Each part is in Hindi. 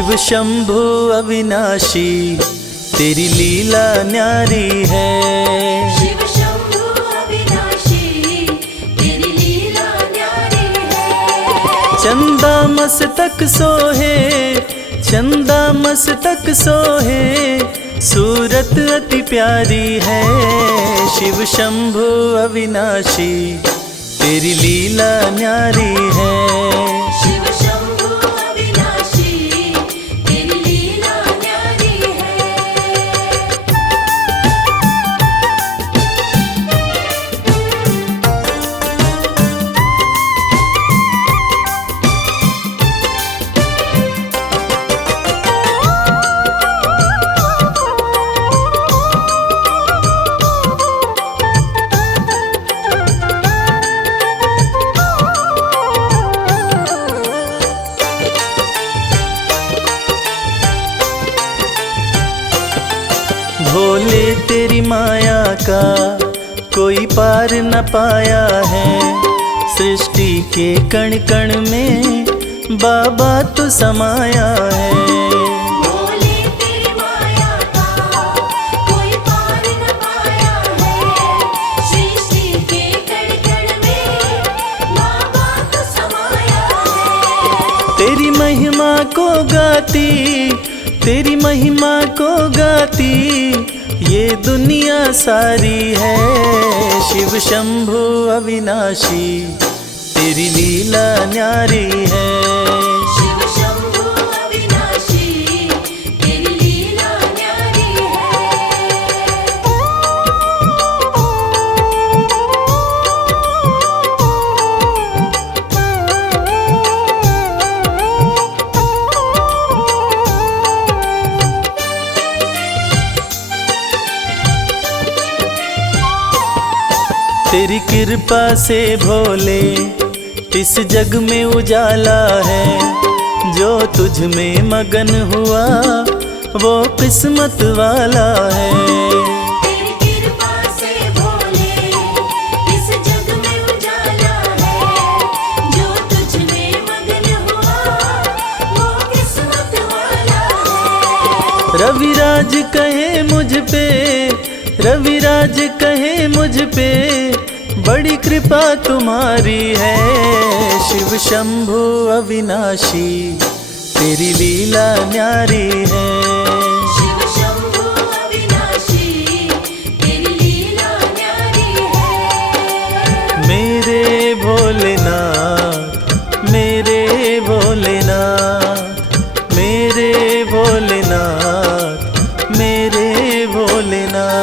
शिव शंभु अविनाशी तेरी लीला न्यारी है। शिव शंभु अविनाशी तेरी लीला न्यारी है। चंदा मस्तक सोहे, चंदा मस्तक सोहे, सूरत अति प्यारी है। शिव शंभु अविनाशी तेरी लीला न्यारी है। शिव शंभु अविनाशी तेरी लीला न्यारी है। भोले तेरी माया का कोई पार न पाया है। सृष्टि के कण कण में बाबा तू समाया है। भोले तेरी माया का कोई पार न पाया है। सृष्टि के कण कण में बाबा तू समाया है। तेरी महिमा को गाती, तेरी महिमा को गाती ये दुनिया सारी है। शिव शंभु अविनाशी तेरी लीला न्यारी है। शिव शंभु अविनाशी तेरी लीला न्यारी तेरी कृपा से भोले इस जग में उजाला है। जो तुझ में मगन हुआ वो किस्मत वाला है। तेरी कृपा से भोले इस जग में उजाला है। जो तुझ में मगन हुआ वो किस्मत वाला है। रविराज कहे मुझ पे, रविराज कहे मुझ पे बड़ी कृपा तुम्हारी है। शिव शंभु अविनाशी तेरी लीला न्यारी है। शिव शंभु अविनाशी तेरी लीला न्यारी है। मेरे भोलेनाथ, मेरे भोलेनाथ, मेरे भोलेनाथ, मेरे भोलेनाथ।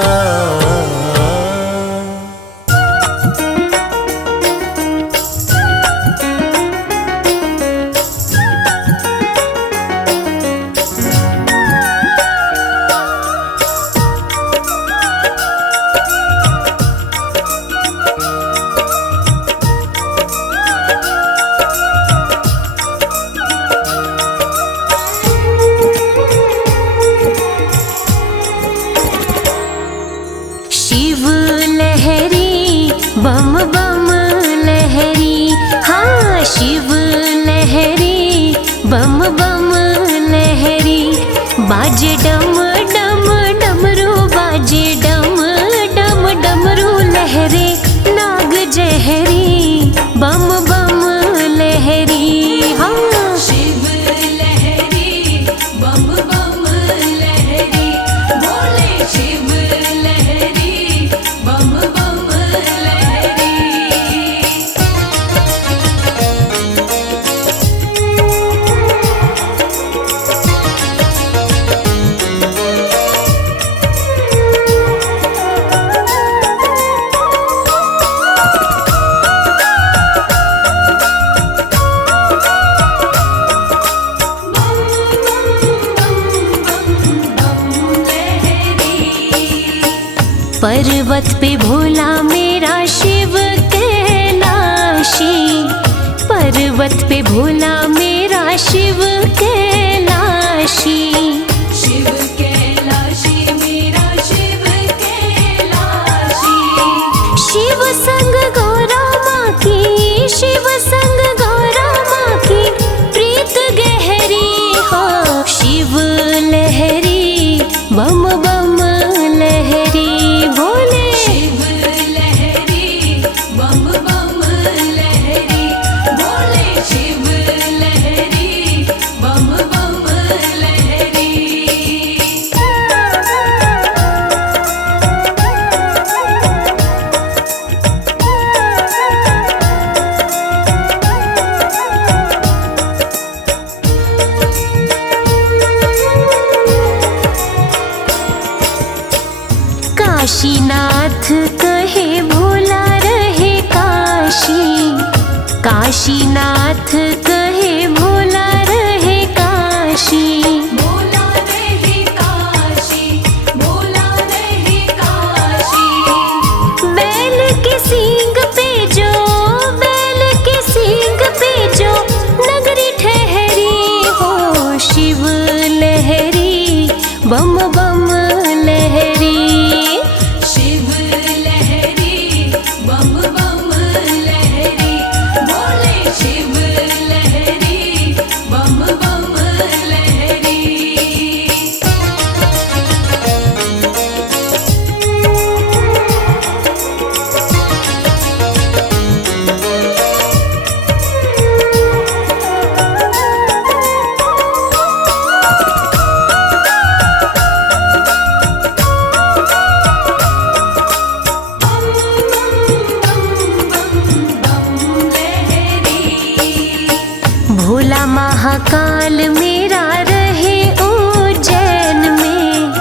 बम बम लहरी, हाँ शिव लहरी बम बम लहरी। बाजे डम डम डमरू, बाजे डम डम डमरू लहरे नाग जहरी बम बम लहरी। हाँ शिव लहरी बम बम लहरी। बोले शिव लहरी बम बम लहरी। पर्वत पे भोला मेरा शिव कैलाशी, पर्वत पे भोला मेरा शिव कैलाशी। शिव कैलाशी मेरा शिव कैलाशी। शिव संग गौरा माँ की, शिव संग गौरा माँ की प्रीत गहरी हो। काशीनाथ कहे भोला रहे काशी, काशीनाथ कहे भोला रहे काशी। भोला रहे काशी, भोला रहे काशी। बैल के सींग पे जो, बैल के सींग पे जो नगरी ठहरी हो, शिव लहरी बम बम लहरी। शिव लहरी बम बम लहरी, बोले शिव लहरी बम बम लहरी। भोला महाकाल मेरा रहे उज्जैन में,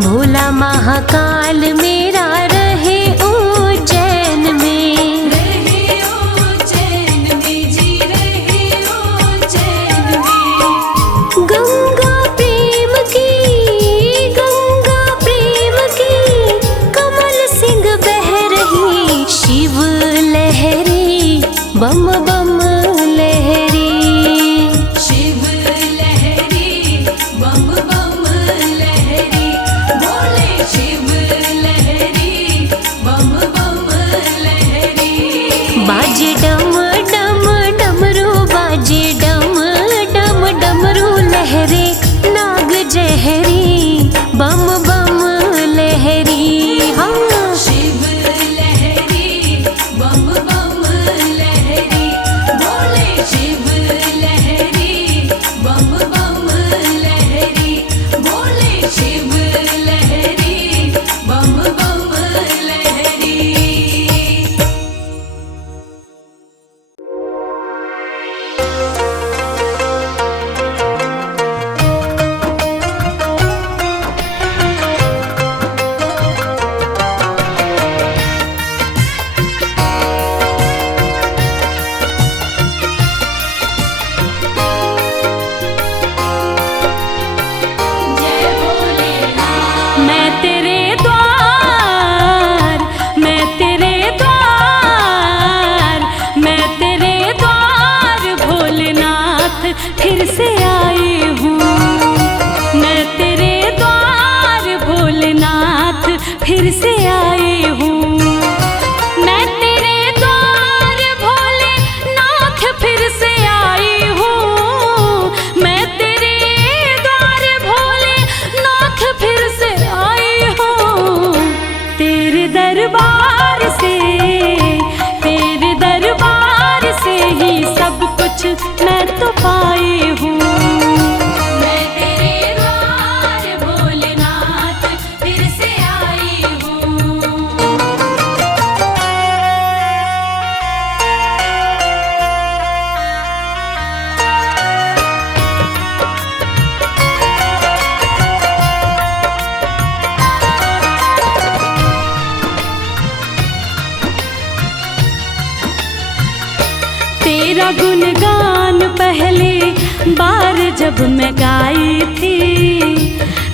भोला महाकाल मेरा रहे उज्जैन में। रहे उज्जैन में जी, रहे उज्जैन में। गंगा प्रेम की, गंगा प्रेम की कमल सिंह बह रही, शिव लहरी बम बम लहरी। शिव लहरी बम बम लहरी, बोले शिव लहरी बम बम लहरी। बाजे डम डम डमरू, बाजे डम डम डमरू लहरे नाग जहरी बम बम लहरी। हाँ शिव लहरी बम बम लहरी, बोले शिव लहरी बम बम लहरी, बोले शिव लहरी बम बम लहरी। जय भोलेनाथ। मैं तेरे द्वार, मैं तेरे द्वार, मैं तेरे द्वार भोलेनाथ फिर से आई हूँ। मैं तेरे द्वार भोलेनाथ फिर से आई हूँ। मैं तेरे द्वार भोलेनाथ फिर से आई हूँ। मैं तेरे द्वार भोलेनाथ फिर से आई हूँ। तेरे दरबार से, तेरे दरबार से ही सब कुछ मैं तो पाई हूँ। मैं तेरे द्वार भोलेनाथ फिर से आई हूँ। तेरा गुणगान पहले बार जब मैं गाई थी,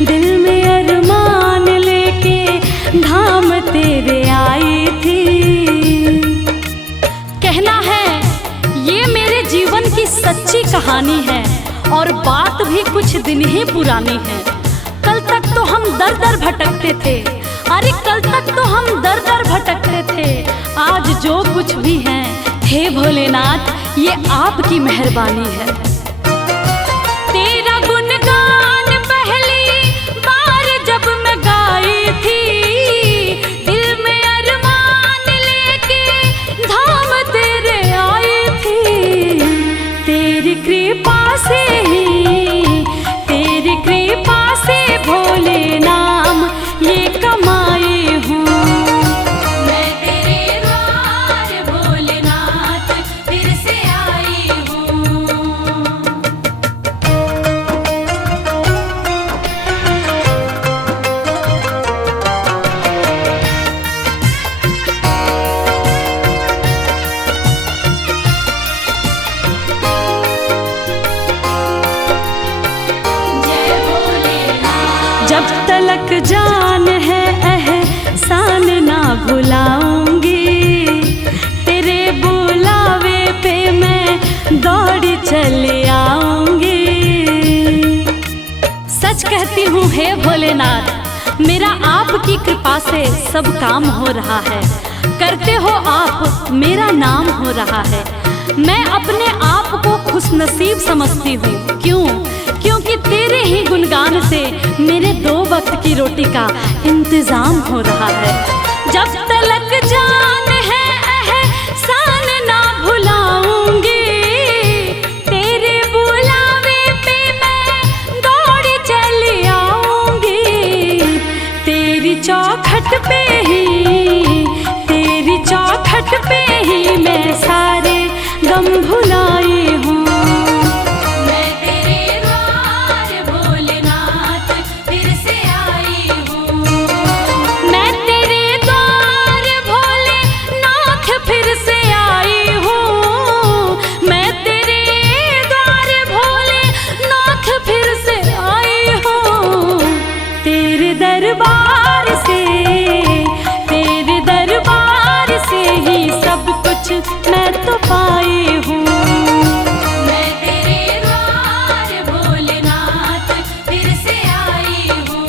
दिल में अरमान लेके धाम तेरे आई थी। कहना है ये मेरे जीवन की सच्ची कहानी है, और बात भी कुछ दिन ही पुरानी है। कल तक तो हम दर दर भटकते थे, अरे कल तक तो हम दर दर भटकते थे। आज जो कुछ भी है हे भोलेनाथ, ये आपकी मेहरबानी है। तेरा गुणगान पहली बार जब मैं गाई थी, दिल में अरमान लेके धाम तेरे आई थी। तेरी कृपा से ही, तेरी कृपा से भोले नाम ये कमाई हूँ। मैं तेरे द्वार भोलेनाथ फिर से आई हूँ। तलक जान है एहसान ना भुलाऊंगी, तेरे बुलावे पे मैं दौड़ी चली आऊंगी। सच कहती हूँ हे भोलेनाथ, मेरा आपकी कृपा से सब काम हो रहा है, करते हो आप मेरा नाम हो रहा है। मैं अपने आप को खुशनसीब समझती हूँ। क्यों? क्योंकि तेरे ही गुणगान से मेरे 2 वक्त की रोटी का इंतजाम हो रहा है। जब तलक जान है एहसान ना भुलाऊंगी, तेरे बुलावे पे मैं दौड़ी चली आऊंगी। तेरी चौखट पे ही मैं सारे गम भुलाई हूँ। मैं तेरे द्वार भोलेनाथ फिर से आई हूँ। मैं तेरे द्वार भोलेनाथ फिर से आई हूँ। मैं तेरे द्वार भोलेनाथ फिर से आई हूँ। तेरे दरबार से ही सब कुछ मैं तो पाई हूँ। मैं तेरे द्वार भोलेनाथ फिर से आई हूँ।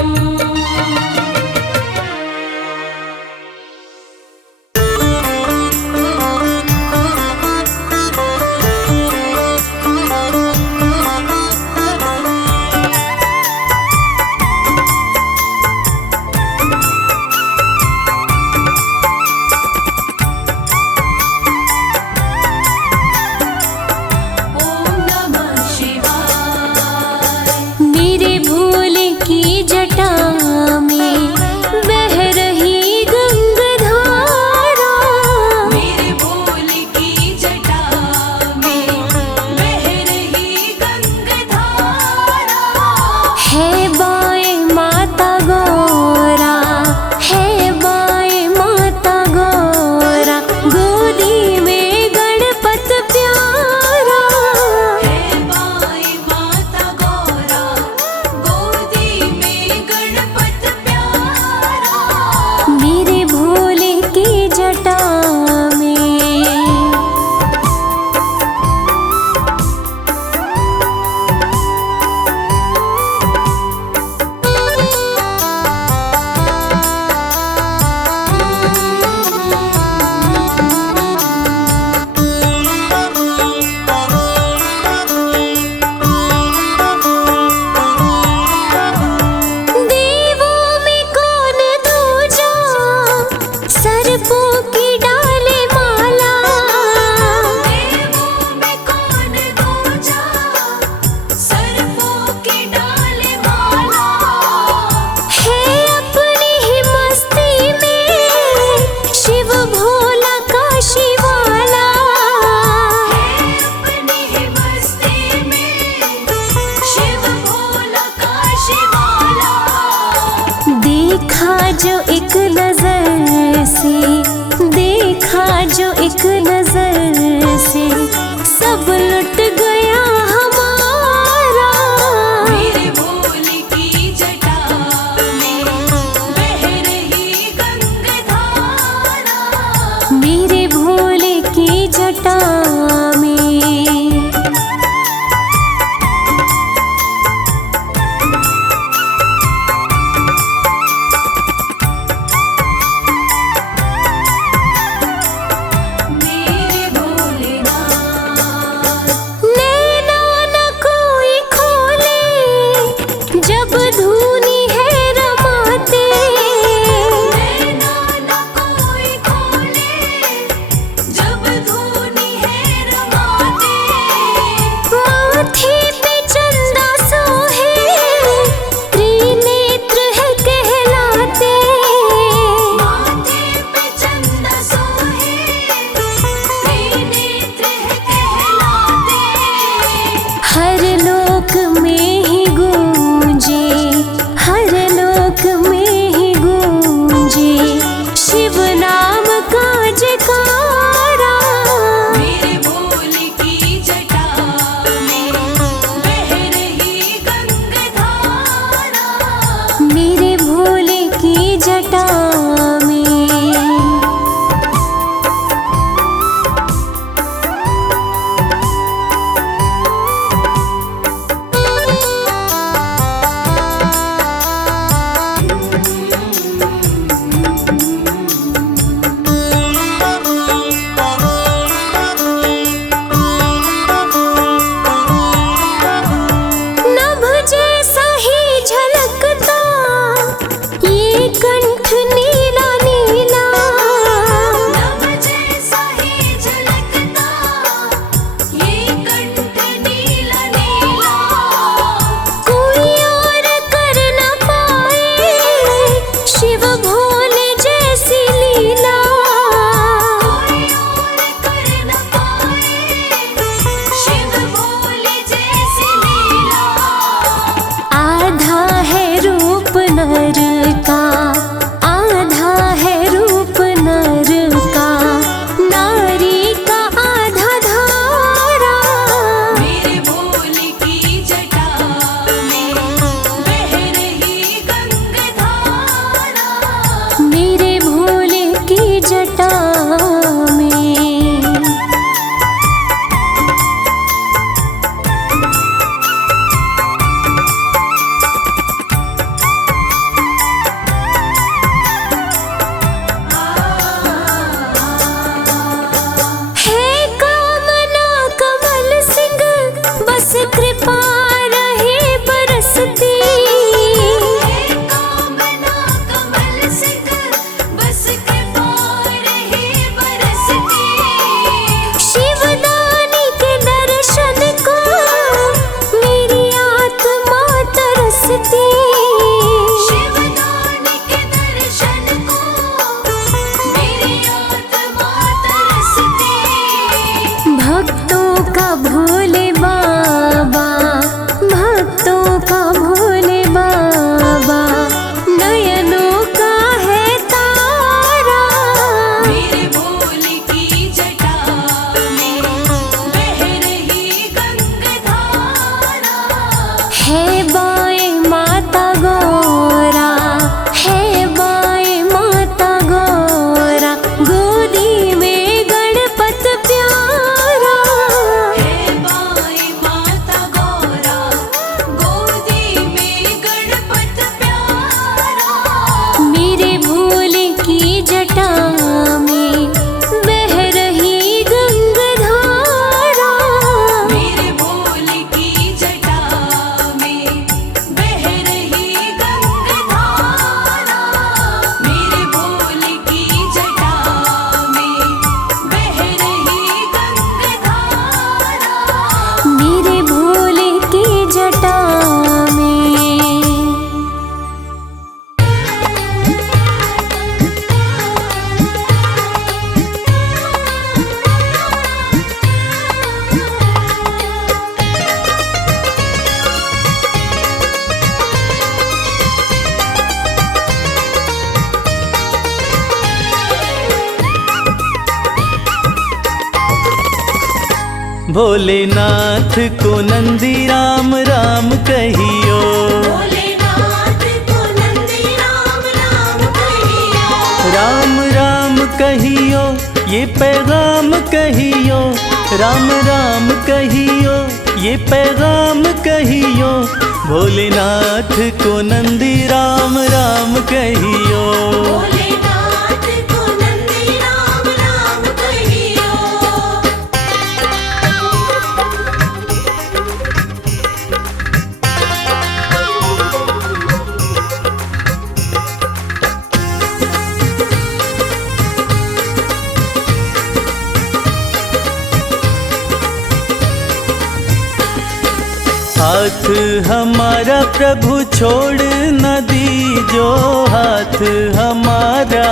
ओम नमः शिवाय। मेरे भोले की जटा में बह रही गंगाधारा, मेरे भोले की जटा में बह रही गंगाधारा। है बाएं माता गौरा, है बाएं माता गौरा, गोदी में गणपत प्यारा। है बाई माता गौरा, गोदी में गणपत प्यारा। मेरे भोले की जटा में देवों में कौन दूजा, सर्पों की डाले माला। देवों में कौन दूजा, सर्पों की डाले माला। है अपनी ही मस्ती में शिव भोला काशी वाला। है अपनी ही मस्ती में शिव भोला काशी वाला। देखा जो एक नजर से, देखा जो एक नजर से, सब लुट गया हमारा। मेरे भोले की जटा में बह रही गंगाधारा। मेरे भोले की जटा में भोलेनाथ को नंदी राम राम कहियो। भोलेनाथ को नंदी राम राम कहियो। राम राम कहियो ये पैगाम कहियो। राम राम कहियो ये पैगाम कहियो। भोलेनाथ को नंदी राम राम कहियो। भोलेनाथ को नंदी राम राम कहियो। हाथ हमारा प्रभु छोड़ न दीजो। हाथ हमारा,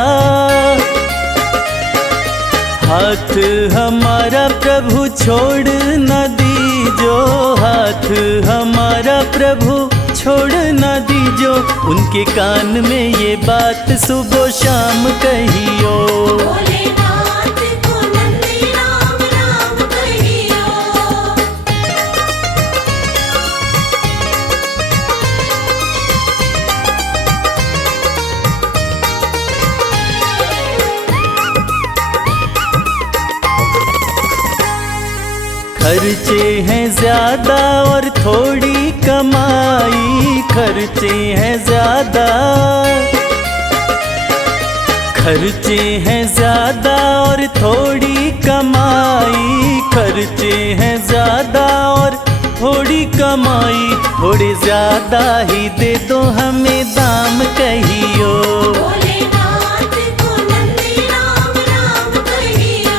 हाथ हमारा प्रभु छोड़ न दीजो। हाथ हमारा प्रभु छोड़ न दीजो। उनके कान में ये बात सुबह शाम कहियो। भोलेनाथ को नंदी राम राम कहियो। खर्चे हैं ज्यादा और थोड़ी कमाई। खर्चे हैं ज्यादा, खर्चे हैं ज्यादा और थोड़ी कमाई। खर्चे हैं ज्यादा और थोड़ी कमाई। थोड़े ज्यादा ही दे दो हमें दाम कहियो। भोलेनाथ को नंदी राम राम कहियो।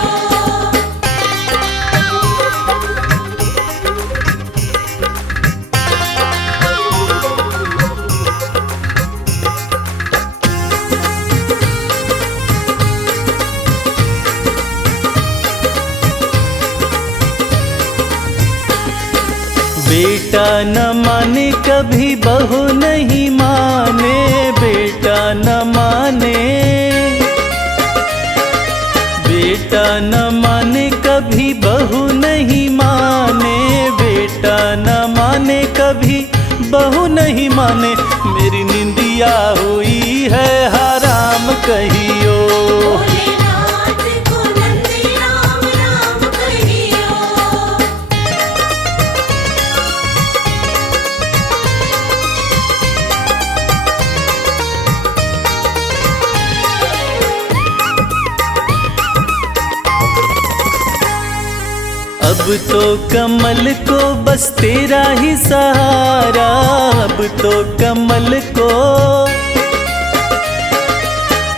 बेटा न माने कभी बहू नहीं माने। बेटा न माने, बेटा न माने कभी बहू नहीं माने। बेटा न माने कभी बहू नहीं माने। मेरी निंदिया हुई है हराम कहियो। भोलेनाथ को नंदी राम राम कहियो। अब तो कमल को बस तेरा ही सहारा। अब तो कमल को,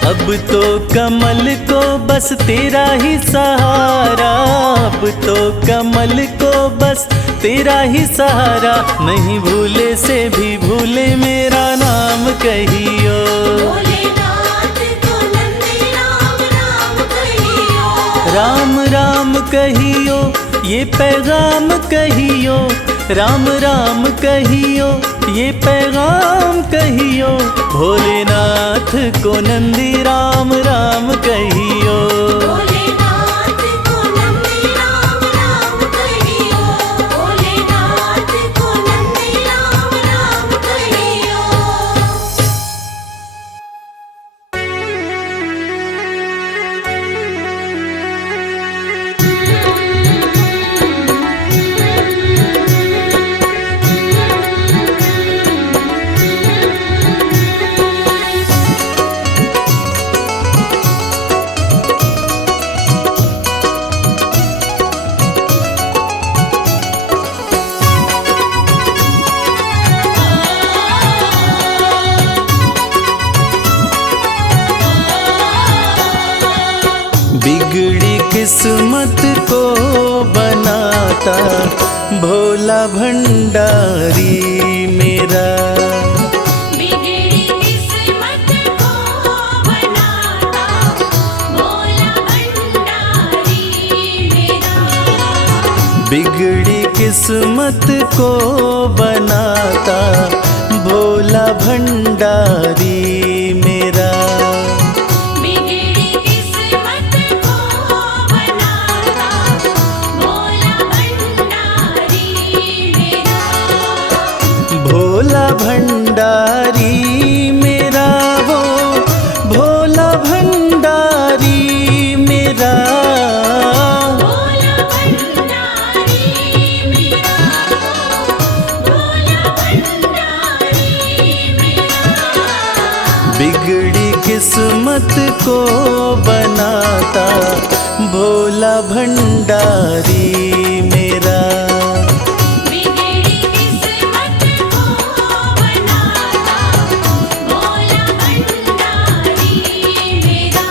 अब तो कमल को बस तेरा ही सहारा। अब तो कमल को बस तेरा ही सहारा। नहीं भूले से भी भूले मेरा नाम कहियो। भोलेनाथ को नंदी राम राम कहियो। राम राम कहियो ये पैगाम कहियो। राम राम कहियो ये पैगाम कहियो। भोलेनाथ को नंदी राम राम कहियो। भोलेनाथ को नंदी राम राम कहियो। भोलेनाथ को नंदी राम राम कहियो। बिगड़ी किस्मत को बनाता भोला भंडारी मेरा। बिगड़ी किस्मत को बनाता भोला भंडारी मेरा। बिगड़ी किस्मत को बनाता भोला भंडारी मेरा। बिगड़ी किस्मत को बनाता भोला भंडारी बिगड़ी किस्मत को बनाता भोला भंडारी मेरा। बिगड़ी किस्मत को बनाता भोला भंडारी मेरा।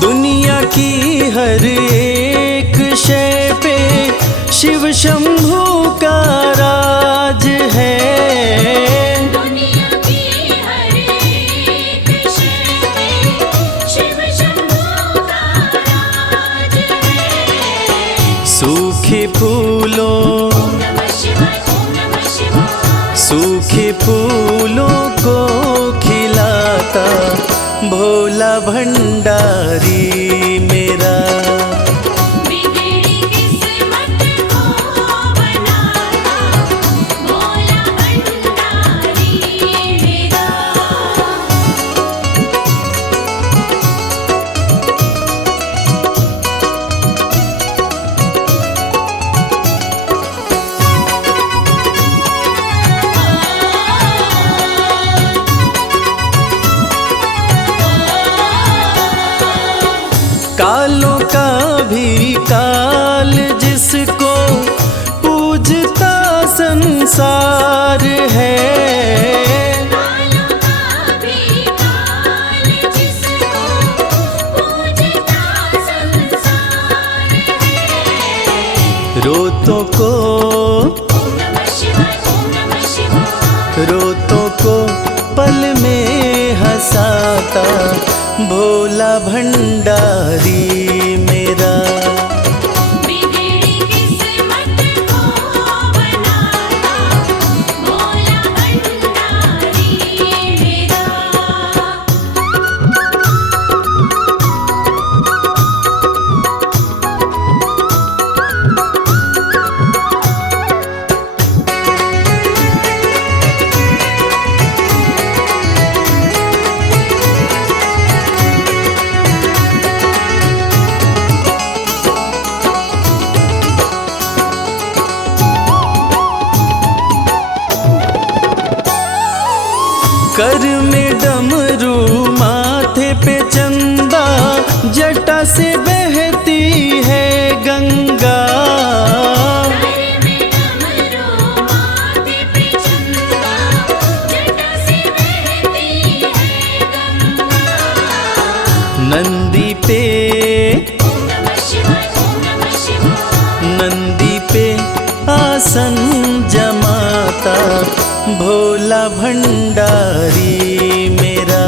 दुनिया की हर एक शय पे शिव शंभू का राज है। दुनिया की हर एक शय पे शिव शंभू का राज है। सूखे फूलों ओम नमः शिवाय, ओम नमः शिवाय। सूखे फूलों को खिलाता भोला भंडारी मेरा। बिगड़ी किस्मत को बनाता भोला भंडारी मेरा। कालों का भी काल जिसको पूजता संसार है। कालों का भी काल जिसको पूजता संसार है। रोतों को ओम नमः शिवाय, ओम नमः शिवाय। रोतों को पल में हंसाता भोला भंडारी मेरा। बिगड़ी किस्मत को बनाता भोला भंडारी मेरा। कर में डमरू माथे पे चंदा जटा से बहती है गंगा। घर में डमरू माथे पे चंदा जटा से बहती है गंगा। नंदी पे ओम नमः शिवाय, ओम नमः शिवाय। नंदी पे आसन जमाता भोला भंडारी मेरा।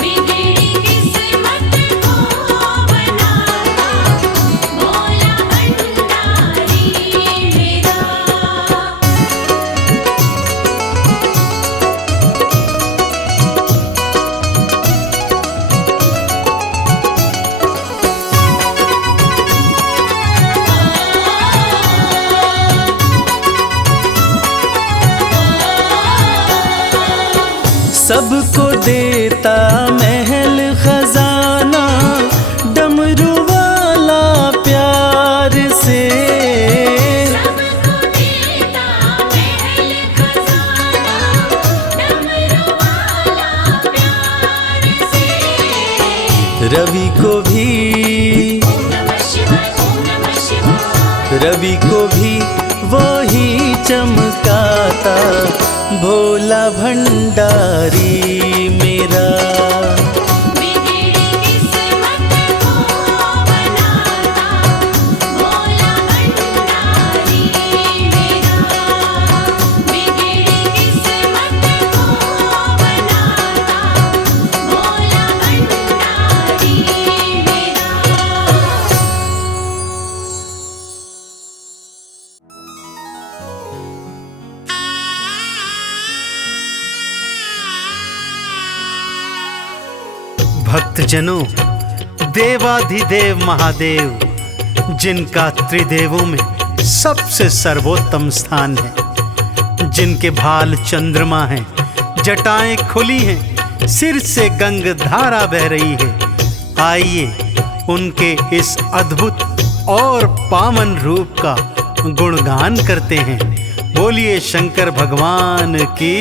बिगड़ी किस्मत को बनाता भोला भंडारी मेरा। सबको देता महल खजाना डमरू वाला प्यार से। सबको देता महल खजाना डमरू वाला प्यार से। रवि को भी ओम नमः शिवाय, ओम नमः शिवाय। रवि को भी वो ही चमकाता भोला भंडारी मेरा। बिगड़ी किस्मत को बनाता भोला भंडारी मेरा। बिगड़ी किस्मत को बनाता भोला भंडारी मेरा। भक्तजनों, देवाधिदेव महादेव, जिनका त्रिदेवों में सबसे सर्वोत्तम स्थान है, जिनके भाल चंद्रमा हैं, जटाएं खुली हैं, सिर से गंग धारा बह रही है, आइए उनके इस अद्भुत और पावन रूप का गुणगान करते हैं। बोलिए शंकर भगवान की।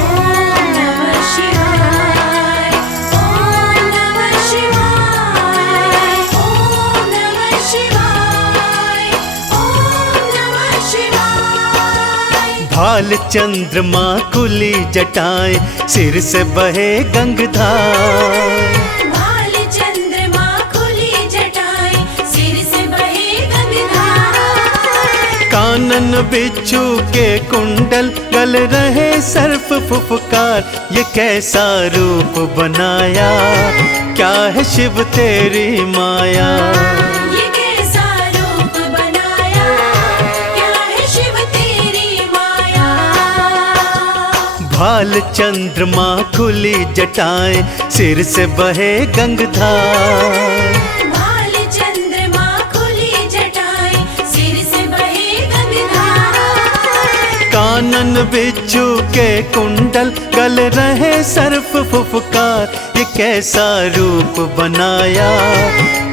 ओम नमः शिवाय, ओम नमः शिवाय, ओम नमः शिवाय, ओम नमः शिवाय। भाल चंद्रमा खुली जटाएं, सिर से बहे गंगधार। भाल चंद्रमा खुली जटाएं, सिर से बहे गंगाधार। कानन बिच्छू के कुंडल, गल रहे सर्प फुफकार। ये कैसा रूप बनाया, क्या है शिव तेरी माया। ये कैसा रूप बनाया, क्या है शिव तेरी माया। भाल चंद्रमा खुली जटाएं, सिर से बहे गंगधार। भाल चंद्रमा खुली जटाएं, सिर से बहे गंगाधार। कानन बिच्छू के कुंडल, गल रहे सर्प फुफकार। ये कैसा रूप बनाया,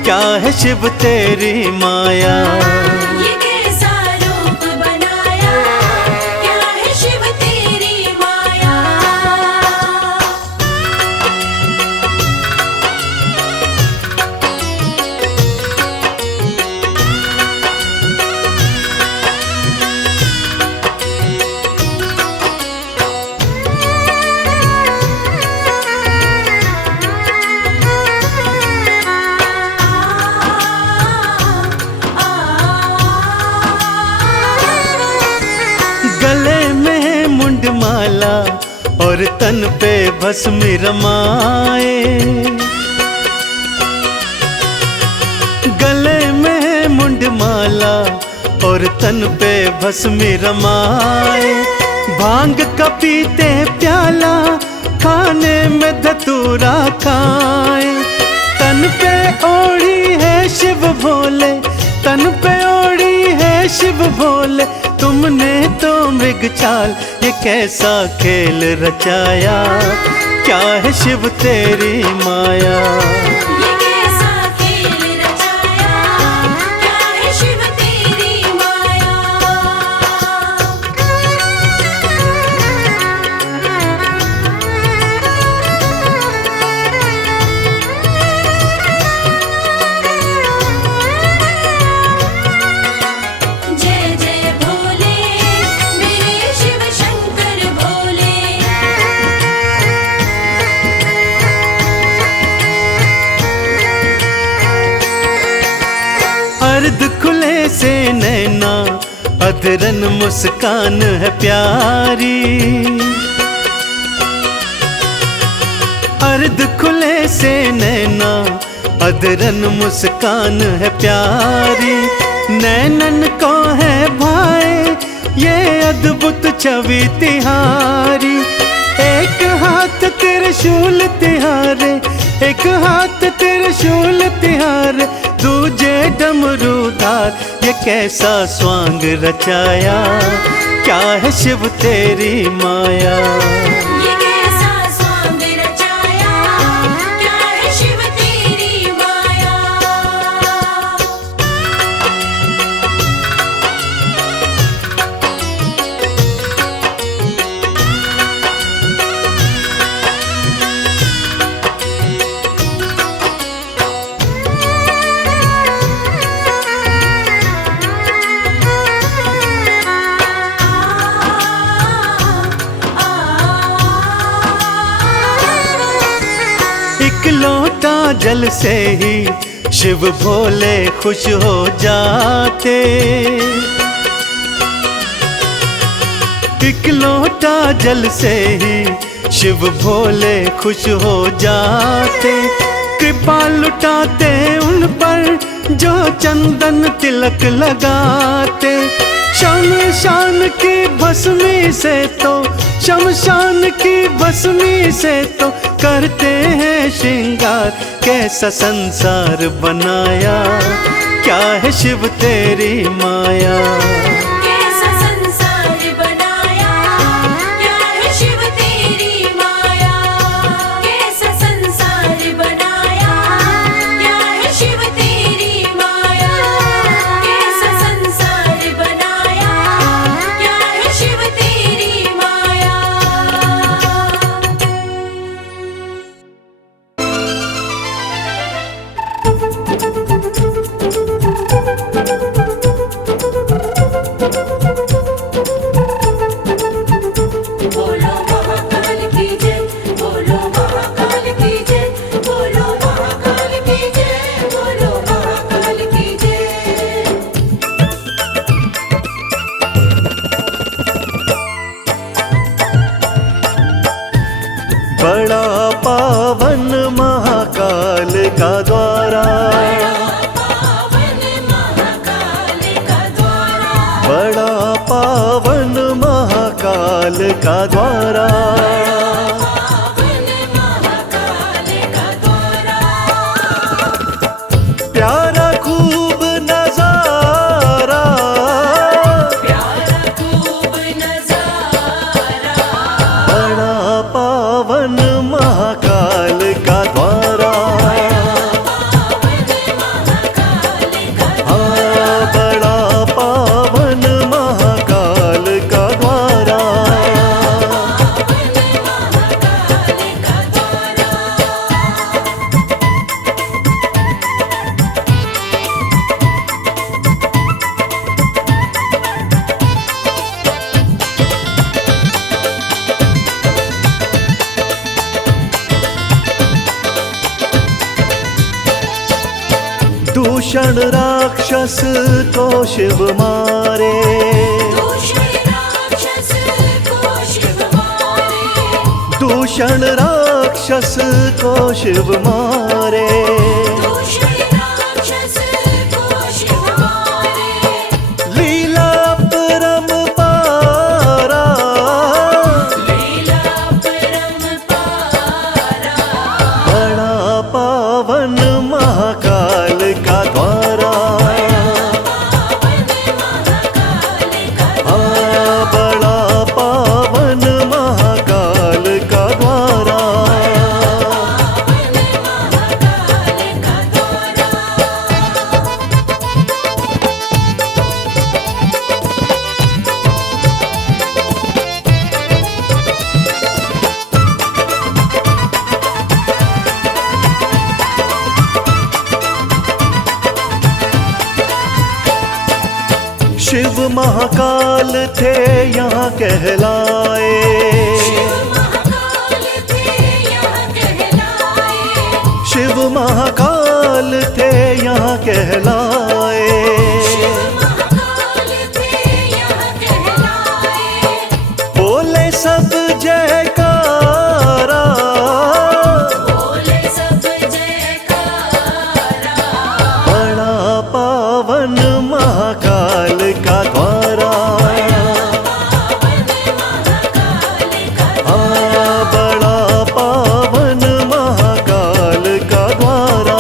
क्या है शिव तेरी माया। ये कैसा रूप बनाया, क्या है शिव तेरी माया। गले में मुंडमाला और तन पे भस्म रमाए। गले में मुंडमाला और तन पे भस्म रमाए। भांग का पीते प्याला, खाने में धतूरा खाए। तन पे ओढ़ी है शिव भोले, तन पे ओढ़ी है शिव भोले। तुमने तो मृग चाल, ये कैसा खेल रचाया, क्या है शिव तेरी माया। ये कैसा खेल रचाया, क्या है शिव तेरी माया। जय जय भोले, मेरे शिव शंकर भोले। अर्ध खुले से नैना, अधरन मुस्कान है प्यारी। अर्ध खुले से नैना, अधरन मुस्कान है प्यारी। नैनन को है भाई ये अद्भुत छवि तिहारी। एक हाथ त्रिशूल तिहारे, एक हाथ त्रिशूल तिहारे, दूजे डमरूधार। ये कैसा स्वांग रचाया, क्या है शिव तेरी माया। ये कैसा स्वांग रचाया, क्या है शिव तेरी माया। एक लोटा जल से ही शिव भोले खुश हो जाते। एक लोटा जल से ही शिव भोले खुश हो जाते। कृपा लुटाते उन पर जो चंदन तिलक लगाते। शमशान की भस्मी से तो, शमशान की भस्मी से तो करते हैं श्रृंगार। कैसा संसार बनाया, क्या है शिव तेरी माया। कैसा संसार बनाया, क्या है शिव तेरी माया। कैसा संसार बनाया, क्या है शिव तेरी माया। कैसा संसार बनाया, क्या है शिव तेरी माया। बोलो महाकाल की जय, बोलो महाकाल की जय, बोलो महाकाल की जय, बोलो महाकाल की जय। बड़ा पावन महाकाल का द्वारा, पावन महाकाल का द्वारा, बड़ा पावन महाकाल का द्वारा। पावन महाकाल का द्वारा। प्यारा खूब नजारा, प्यारा खूब नजारा। बड़ा पावन महाकाल का द्वारा। हाँ, बड़ा पावन महाकाल का द्वारा। दूषण राक्षस को शिव मारे, दूषण राक्षस को शिव मारे। दूषण राक्षस को शिव मारे। दूषण राक्षस को शिव मारे। लीला परम्पारा, लीला परम्पारा। बड़ा पावन महाकाल का द्वारा। हाँ, बड़ा पावन महाकाल का द्वारा। शिव महाकाल थे यहाँ कहलाए, महाकाल थे यहाँ कहलाए। शिव महाकाल थे यहाँ कहलाए। महाकाल थे यहाँ कहलाए। बोले सब जयकारा, बोले सब जयकारा। बड़ा पावन महाकाल का द्वारा। हाँ, बड़ा पावन महाकाल का द्वारा।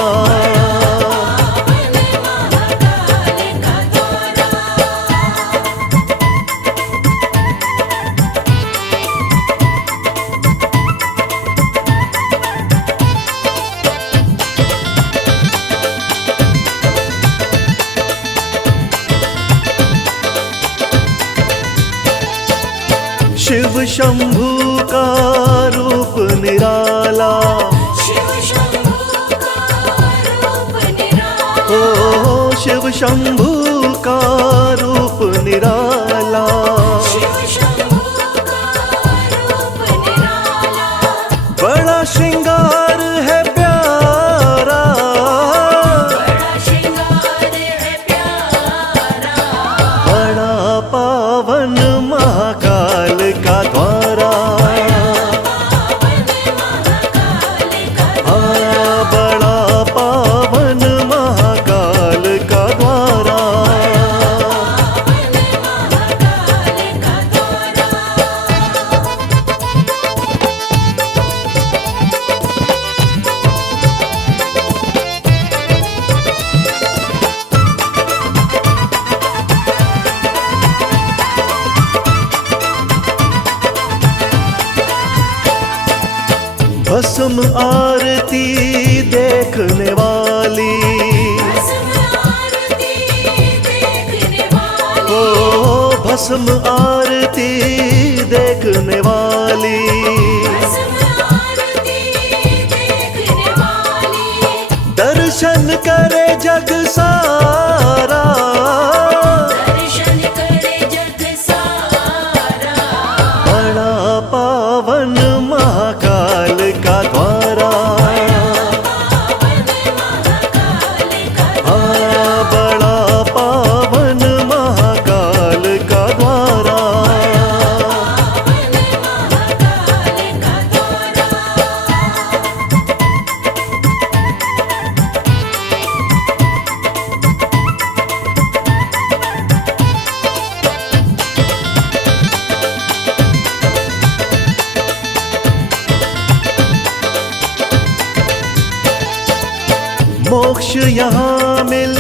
शिव शंभू का रूप निराला, शिव शंभू का रूप निराला। ओ शिव शंभू का रूप निराला। शिव शंभू का रूप निराला। बड़ा श्रृंगार है प्यारा, बड़ा श्रृंगार है प्यारा। बड़ा पावन महाकाल का द्वारा। हाँ, बड़ा भस्म आरती देखने वाली, ओ भस्म आरती देखने वाली, दर्शन करे जग सारा, बड़ा पावन महाकाल का द्वारा, हाँ बड़ा पावन महाकाल का द्वारा। मोक्ष यहाँ मिल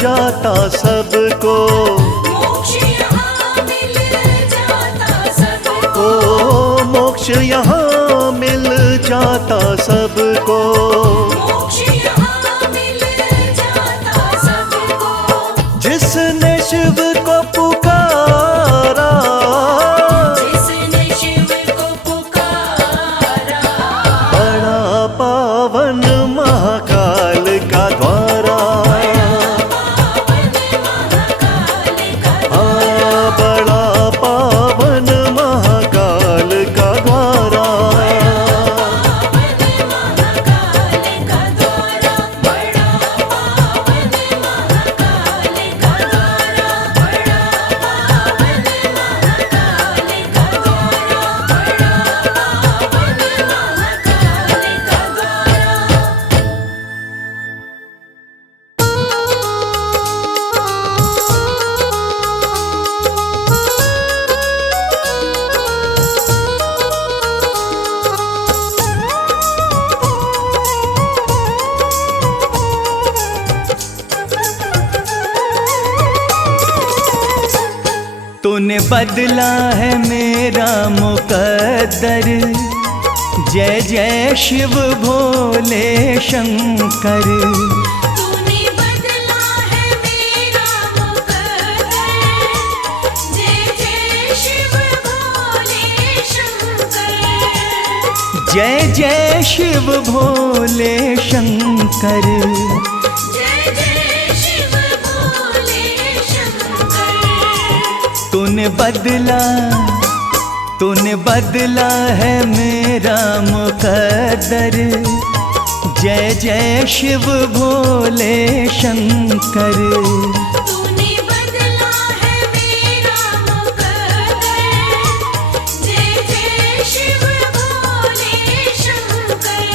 जाता सबको, ओ मोक्ष यहाँ मिल जाता सबको, जिसने शिव को पुकारा, बड़ा पावन महाकाल का द्वारा, हाँ बड़ा पावन महाकाल का द्वारा। तूने बदला है मेरा मुकद्दर, जय जय शिव भोले शंकर। तूने बदला है मेरा मुकद्दर, जय जय शिव भोले शंकर। जय जय शिव भोले शंकर। जय जय शिव भोले शंकर। तूने बदला है मेरा मुकद्दर, जय जय शिव भोले शंकर। तूने बदला है मेरा मुकद्दर, जय जय शिव भोले शंकर।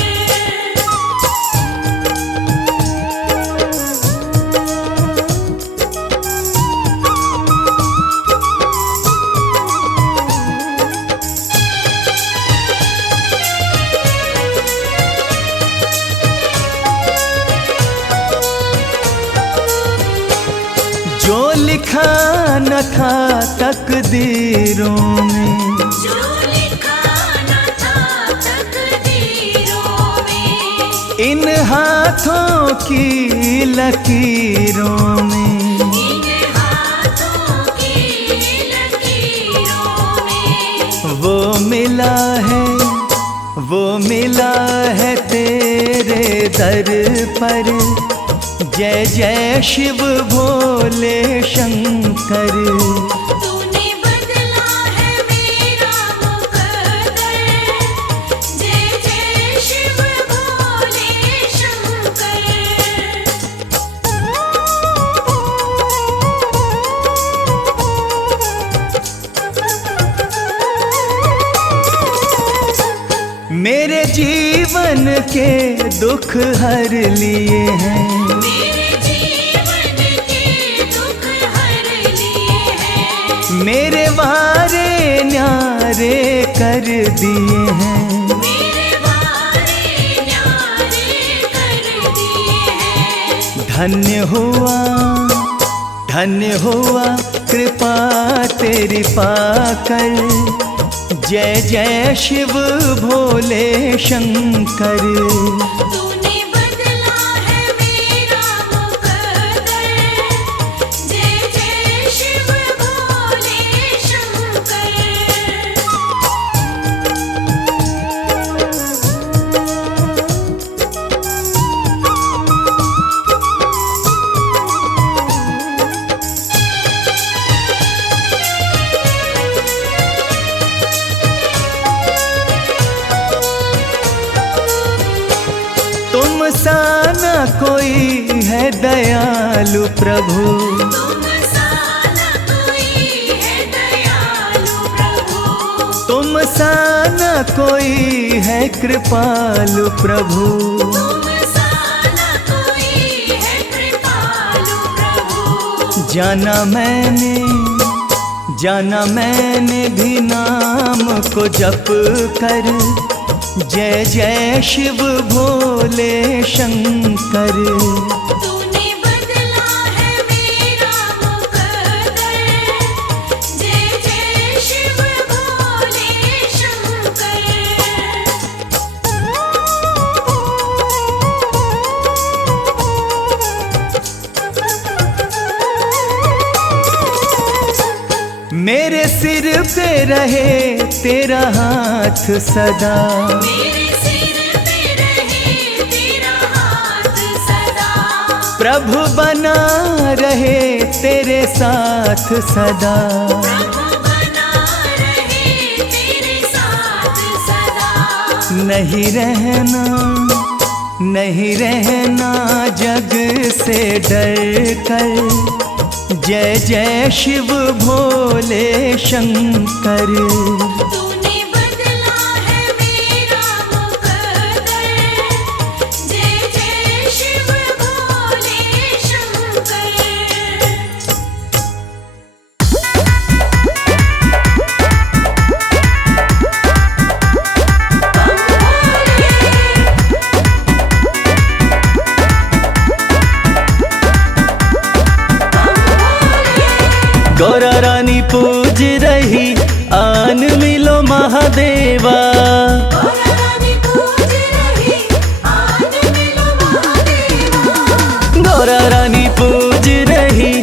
जो लिखा न था तकदीरों में, जो लिखा न था तकदीरों में, इन हाथों की लकीरों में, इन हाथों की लकीरों में, वो मिला है तेरे दर पर। जय जय शिव भोले शंकर। तूने बदला है मेरा मुकद्दर, जय जय शिव भोले शंकर। मेरे जीवन के दुख हर लिए हैं, मेरे जीवन के दुख हर लिए हैं, मेरे वारे न्यारे कर दिए हैं। मेरे वारे न्यारे कर दिए हैं। धन्य हुआ कृपा तेरी पाकर। जय जय शिव भोले शंकर। तूने बदला है मेरा मुकद्दर, जय जय शिव भोले शंकर। तुम सा न कोई है दयालु प्रभु, तुम सा न कोई है दयालु प्रभु, तुम सा न कोई है कृपालु प्रभु। तुम सा न कोई है कृपालु प्रभु। जाना मैंने भी नाम को जप कर, जय जय शिव भोले शंकर। तूने बदला है मेरा मुकद्दर, जय जय शिव भोले शंकर। मेरे सिर पे रहे तेरा हाथ सदा, मेरे सिर पे रहे तेरा हाथ सदा, प्रभु बना रहे तेरे साथ सदा। प्रभु बना रहे तेरे साथ सदा। नहीं रहना जग से डर कर, जय जय शिव भोले शंकर। तूने बदला है मेरा मुकद्दर, जय जय शिव भोले शंकर। गौरा रानी पूज रही आन मिलो महादेवा, गौरा रानी पूज रही आन मिलो महादेवा, गौरा रानी पूज रही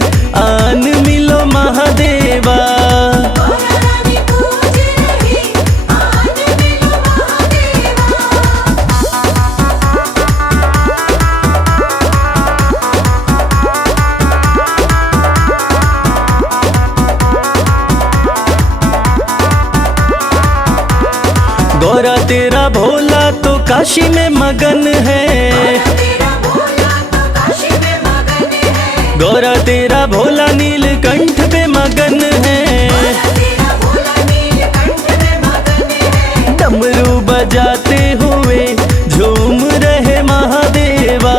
आन मिलो महादेवा। गौरा रानी पूज रही आन मिलो महादेवा। गौरा तेरा भोला तो काशी में मगन है, तेरा भोला तो काशी में मगन है, गौरा तेरा भोला नीलकंठ पे मगन है। तेरा भोला नीलकंठ में मगन है। डमरू बजाते हुए झूम रहे महादेवा,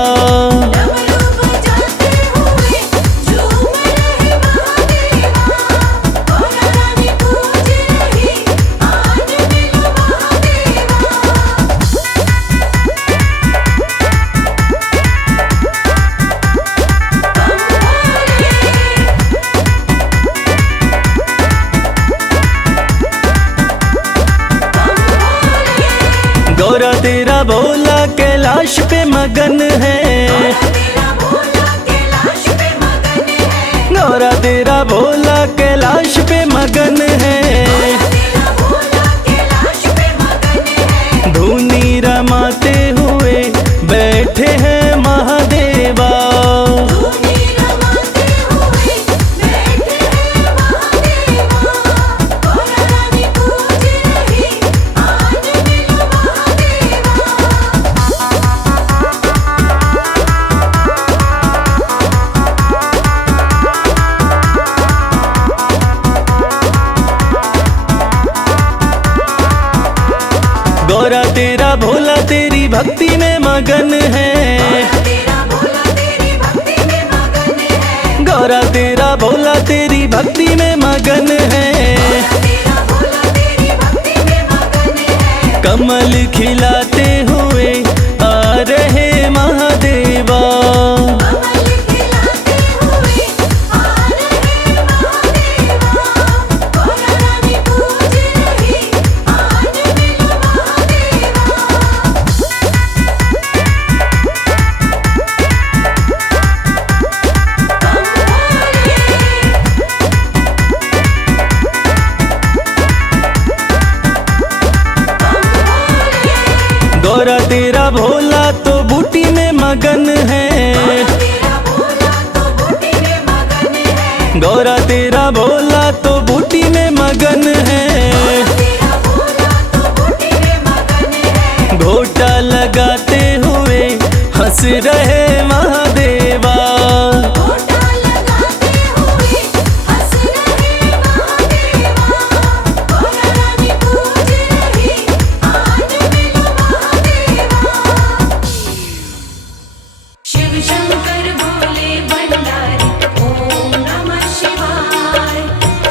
डमरू बजाते हुए झूम रहे महादेवा। गौरा रानी पूज रही आन मिलो महादेवा। गौरा तेरा भोला कैलाश पे मगन है, तेरा भोला कैलाश पे मगन है। गौरा तेरा भोला कैलाश पे मगन है। तेरा भोला कैलाश पे मगन है। धूनी रमाते हुए बैठे हैं महादेवा, धूनी रमाते हुए बैठे हैं महादेवा। गौरा रानी पूज रही आन मिलो महादेवा। गौरा तेरा भोला तेरी भक्ति में मगन है, तेरा भोला तेरी भक्ति में मगन है। गौरा तेरा भोला तेरी भक्ति में मगन है। तेरा भोला तेरी भक्ति में मगन है। कमल खिलाते हुए आ रहे महादेवा, कमल खिलाते हुए आ रहे महादेवा। गौरा रानी पूज रही गौरा तेरा भोला तो बूटी में मगन है, तेरा भोला तो बूटी में मगन है, गौरा तेरा भोला तो बूटी में मगन है। तेरा भोला तो बूटी में मगन है। घोटा लगाते हुए हंस रहे महादेवा, घोटा लगाते हुए हंस रहे महादेवा। गौरा रानी पूज रही आज मिलो महादेवा। शिव शंकर भोले भंडारी ओम नमः शिवाय।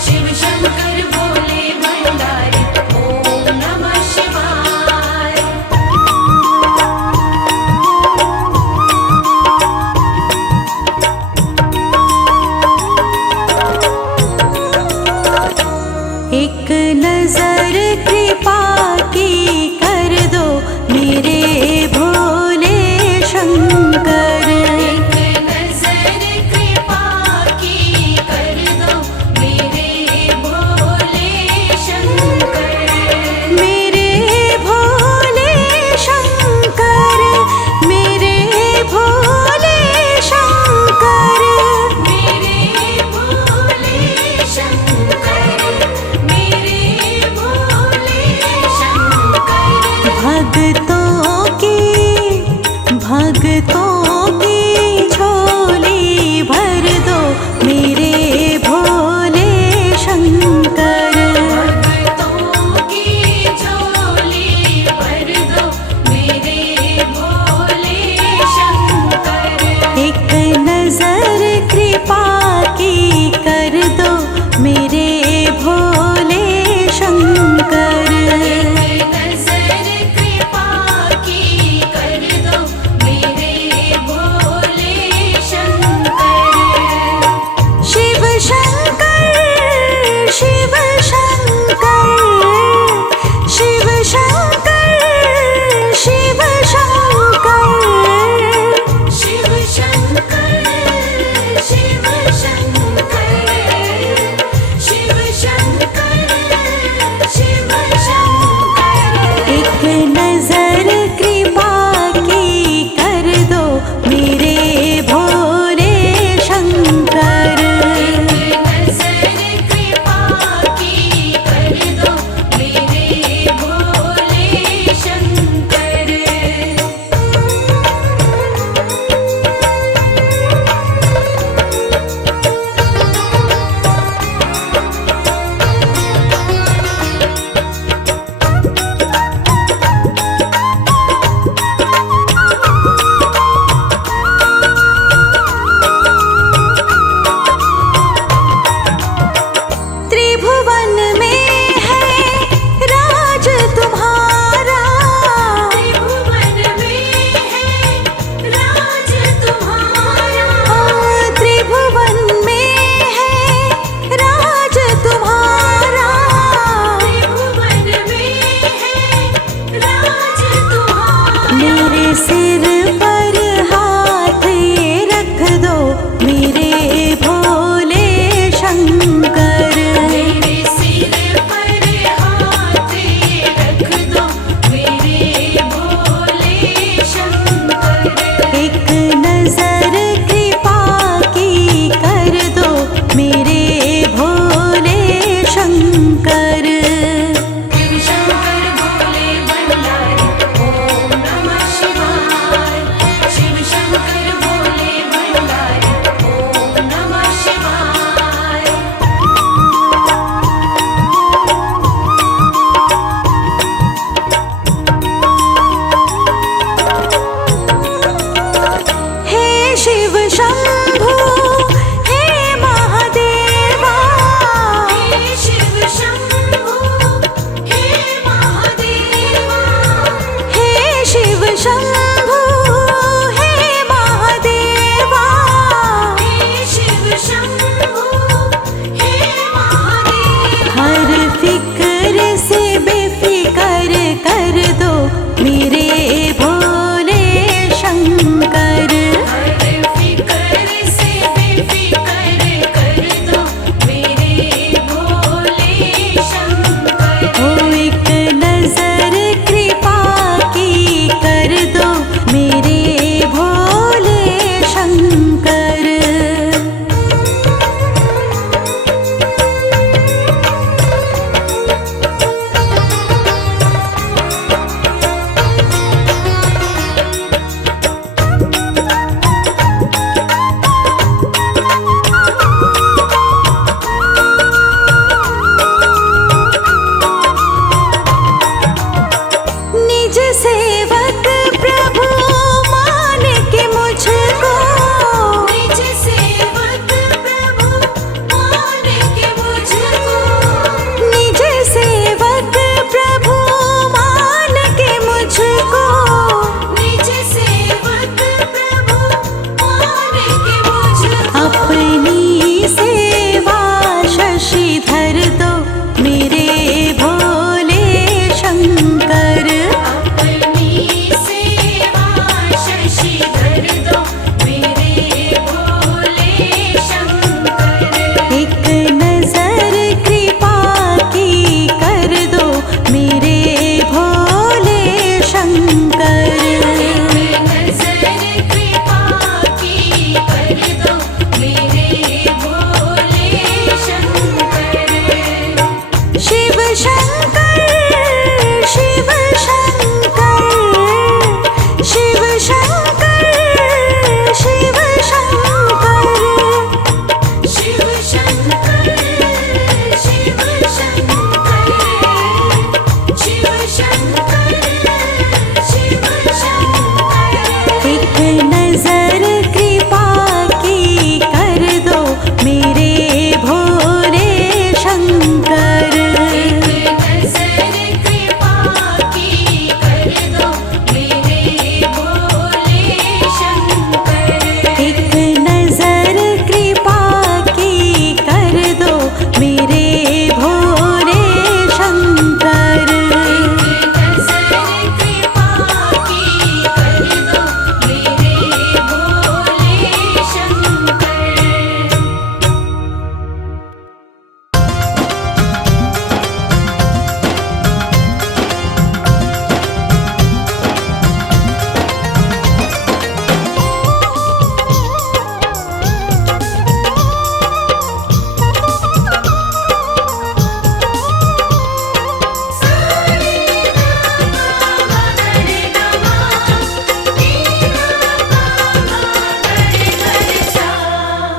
शिव शंकर भोले भंडारी ओम नमः शिवाय।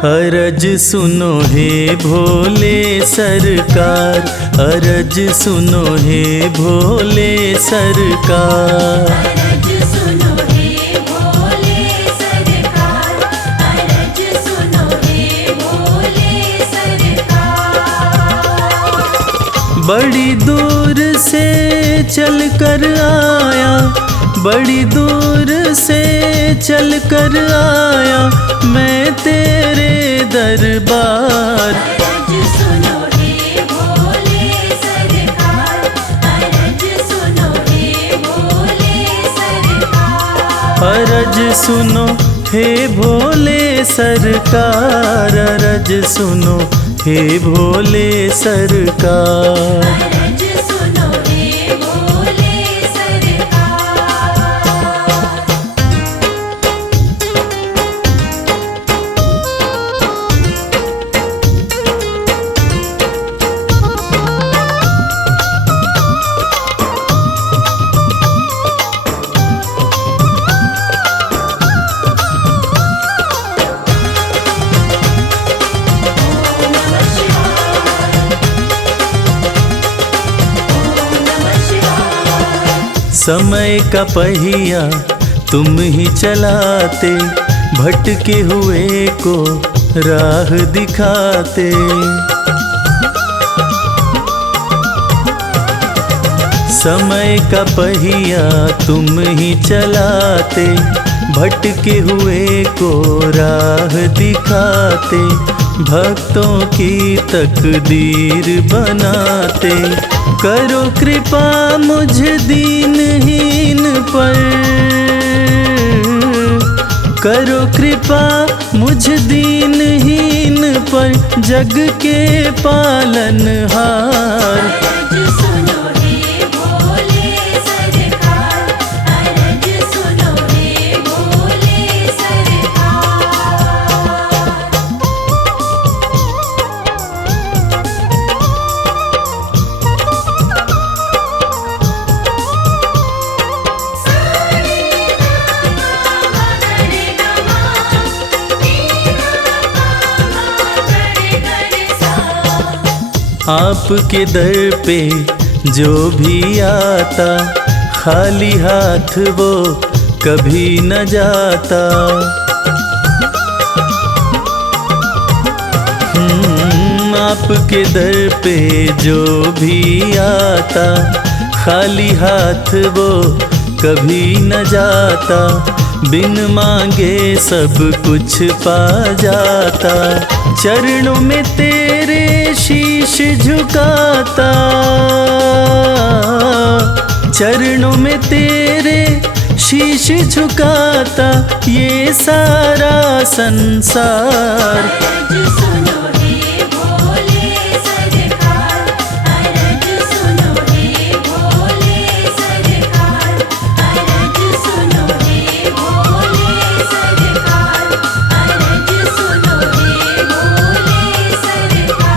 अरज सुनो हे भोले सरकार, अरज सुनो हे भोले सरकार। अरज सुनो हे भोले सरकार, अरज सुनो हे भोले सरकार। बड़ी दूर से चल कर आया, बड़ी दूर से चल कर आया मैं तेरे दरबार। अरज सुनो हे भोले सरकार, अरज सुनो हे भोले सरकार। अरज सुनो हे भोले सरकार, अरज सुनो हे भोले सरकार। अरज सुनो हे भोले सरकार। समय का पहिया तुम ही चलाते, भटके हुए को राह दिखाते। समय का पहिया तुम ही चलाते, भटके हुए को राह दिखाते। भक्तों की तकदीर बनाते, करो कृपा मुझ दीनहीन पर, करो कृपा मुझ दीनहीन पर जग के पालनहार। अरज सुनो हे भोले सरकार, अरज सुनो हे भोले सरकार। आपके दर पे जो भी आता, खाली हाथ वो कभी न जाता। आपके दर पे जो भी आता, खाली हाथ वो कभी न जाता। बिन मांगे सब कुछ पा जाता, चरणों में तेरे शीश झुकाता, चरणों में तेरे शीश झुकाता ये सारा संसार। अरज सुनो हे भोले सरकार, अरज सुनो हे भोले सरकार। अरज सुनो हे भोले सरकार, अरज सुनो हे भोले सरकार।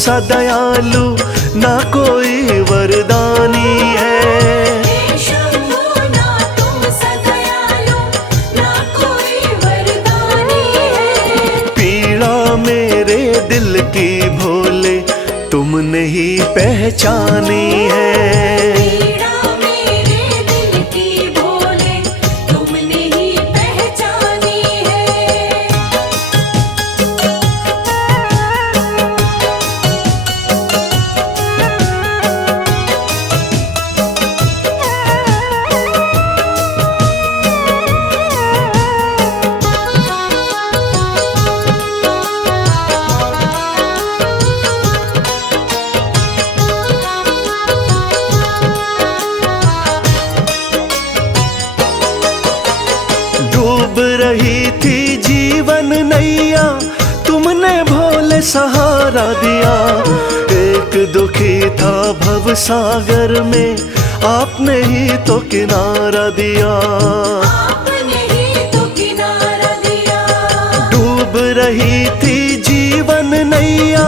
सा दयालु ना कोई वरदानी है। हे शंभू ना तुम सदयालु, ना कोई वरदानी है। पीड़ा मेरे दिल की भोले तुमने ही पहचानी है। पीड़ा मेरे दिल की भोले तुमने ही पहचानी है। सहारा दिया। एक दुखी था भव सागर में, आपने ही तो किनारा दिया। आपने ही तो किनारा दिया। डूब रही थी जीवन नैया,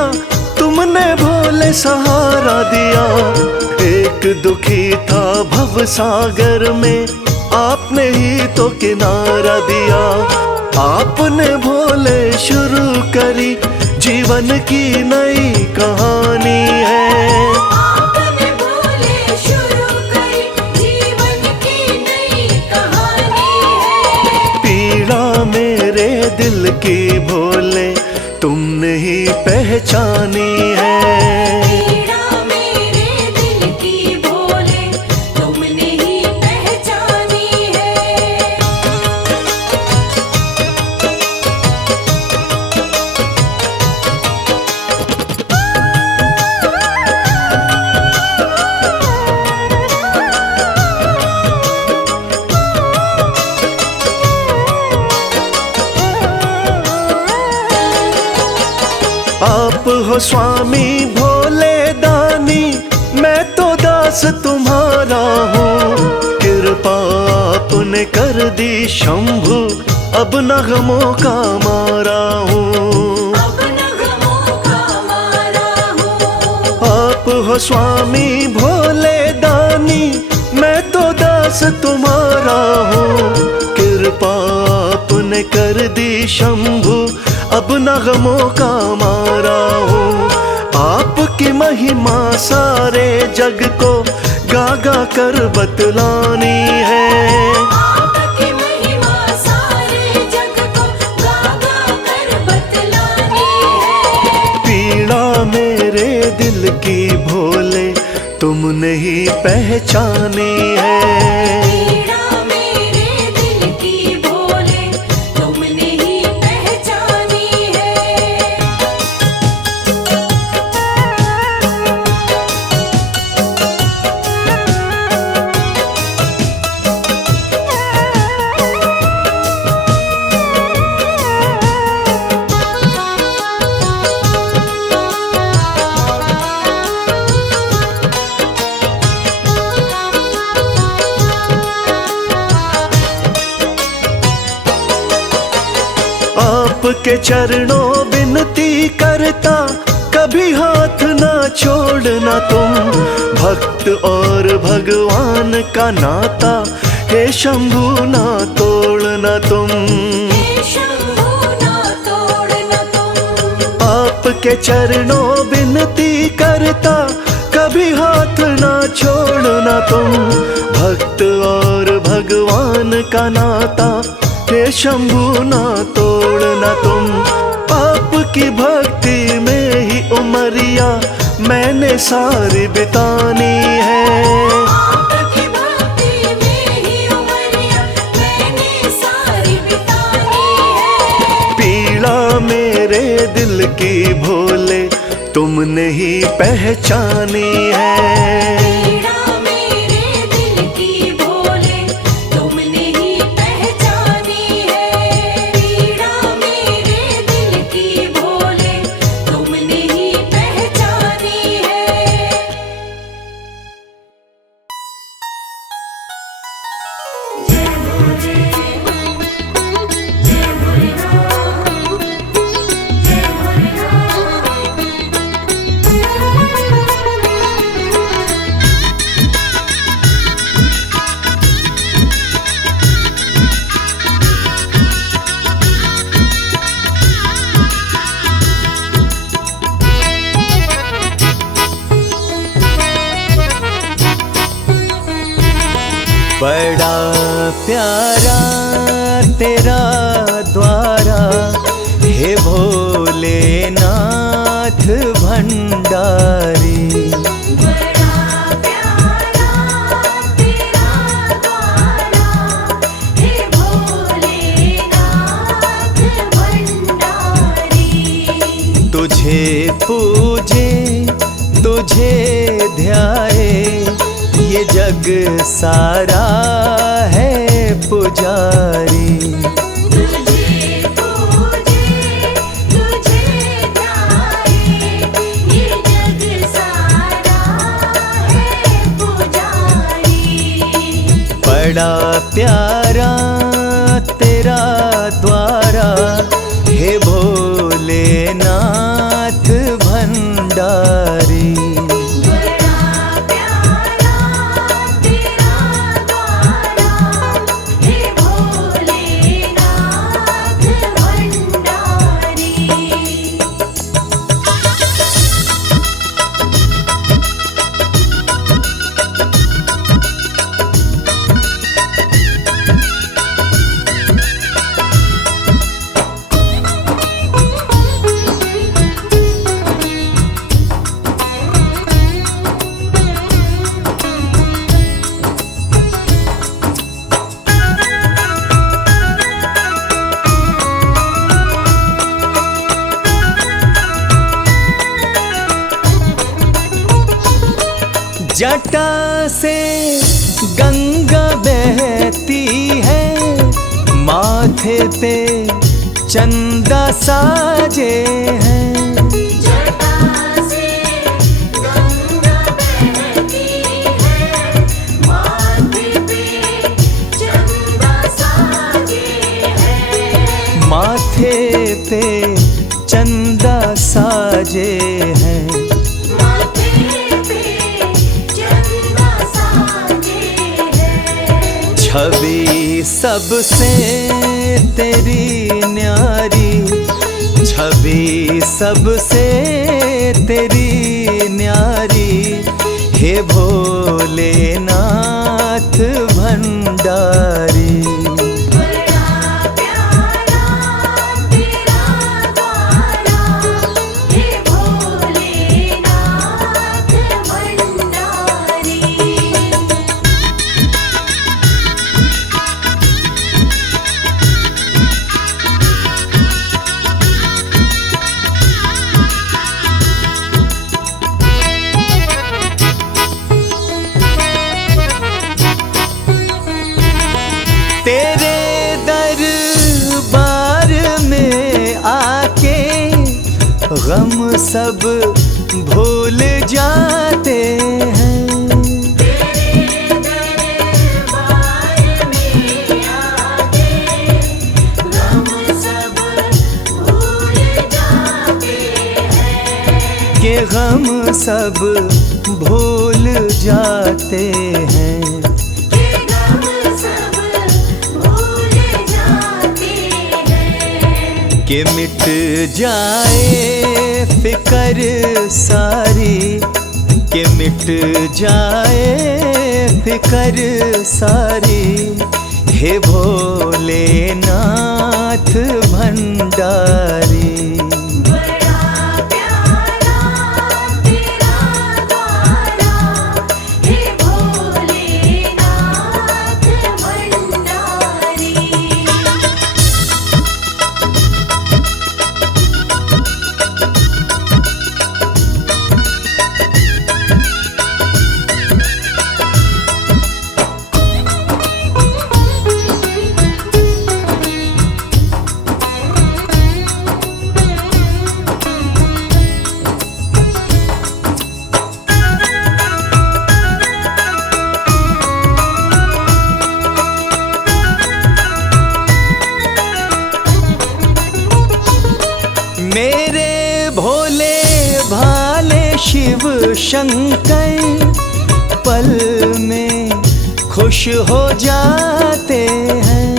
तुमने भोले सहारा दिया। एक दुखी था भव सागर में, आपने ही तो किनारा दिया। आपने भोले शुरू करी जीवन की नई कहानी है। आपने भोले शुरू करी जीवन की नई कहानी है। पीड़ा मेरे दिल की भोले तुमने ही पहचानी है। पीड़ा मेरे दिल की भोले तुमने ही पहचानी है। आप हो स्वामी भोले दानी, मैं तो दास तुम्हारा हूँ। कृपा आपने कर दी शंभु, अब नगमों का मारा हूँ। अब नगमों का मारा हूँ। आप हो स्वामी भोले दानी, मैं तो दास तुम्हारा हूँ। कृपा आपने कर दी शंभु, अब नगमों का मारा हूँ। आपकी महिमा सारे जग को गा गा कर बतलानी है। आपकी महिमा सारे जग को गा गा कर बतलानी है। पीड़ा मेरे दिल की भोले तुमने ही पहचानी है। पीड़ा मेरे दिल की भोले तुमने ही पहचानी है। आपके चरणों विनती करता, कभी हाथ ना छोड़ना तुम। भक्त और भगवान का नाता, हे शंभु ना तोड़ना तुम। हे शंभु ना तोड़ना तुम। आपके चरणों विनती करता, कभी हाथ ना छोड़ना तुम। भक्त और भगवान का नाता, हे शंभु ना तोड़ना तुम। आपकी भक्ति में ही उमरिया मैंने सारी बितानी है। आपकी भक्ति में ही उमरिया मैंने सारी बितानी है। पीड़ा मेरे दिल की भोले तुमने ही पहचानी है। पीड़ा मेरे दिल की भोले तुमने ही पहचानी है। पीड़ा मेरे दिल की भोले तुमने ही पहचानी है। जय भोले जय भोलेनाथ जय भोलेनाथ। बड़ा प्यारा तेरा द्वारा, हे भोलेनाथ भंडारी। बड़ा प्यारा तेरा द्वारा, हे भोलेनाथ भंडारी। तुझे पूजे तुझे ध्याए, ये जग सारा है पुजारी। तुझे पूजे तुझे ध्याए, बड़ा प्यारा तेरा द्वारा, हे भोलेनाथ भंडारी। जटा से गंगा बहती है, माथे पे चंदा साजे हैं। जटा से गंगा बहती है, माथे पे चंदा साजे हैं। माथे पे चंदा साजे हैं। छवि सबसे तेरी न्यारी, छवि सबसे तेरी न्यारी, हे भोलेनाथ भंडारी। तेरे दरबार में आके गम सब भूल जाते हैं। तेरे दरबार में आके गम सब भूल जाते हैं। के गम सब भूल जाते हैं। कि मिट जाए फिकर सारी, कि मिट जाए फिकर सारी, हे भोलेनाथ भंडारी। मेरे भोले भाले शिव शंकर पल में खुश हो जाते हैं।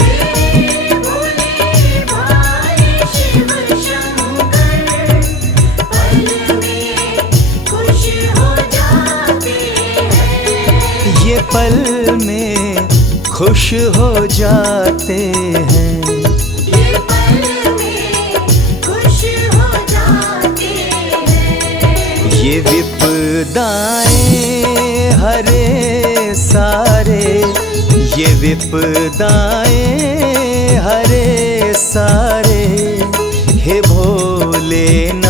मेरे भोले भाले शिव शंकर पल में खुश हो जाते हैं। ये पल में खुश हो जाते हैं। ये विपदाएं हरे सारे, ये विपदाएं हरे सारे, हे भोलेनाथ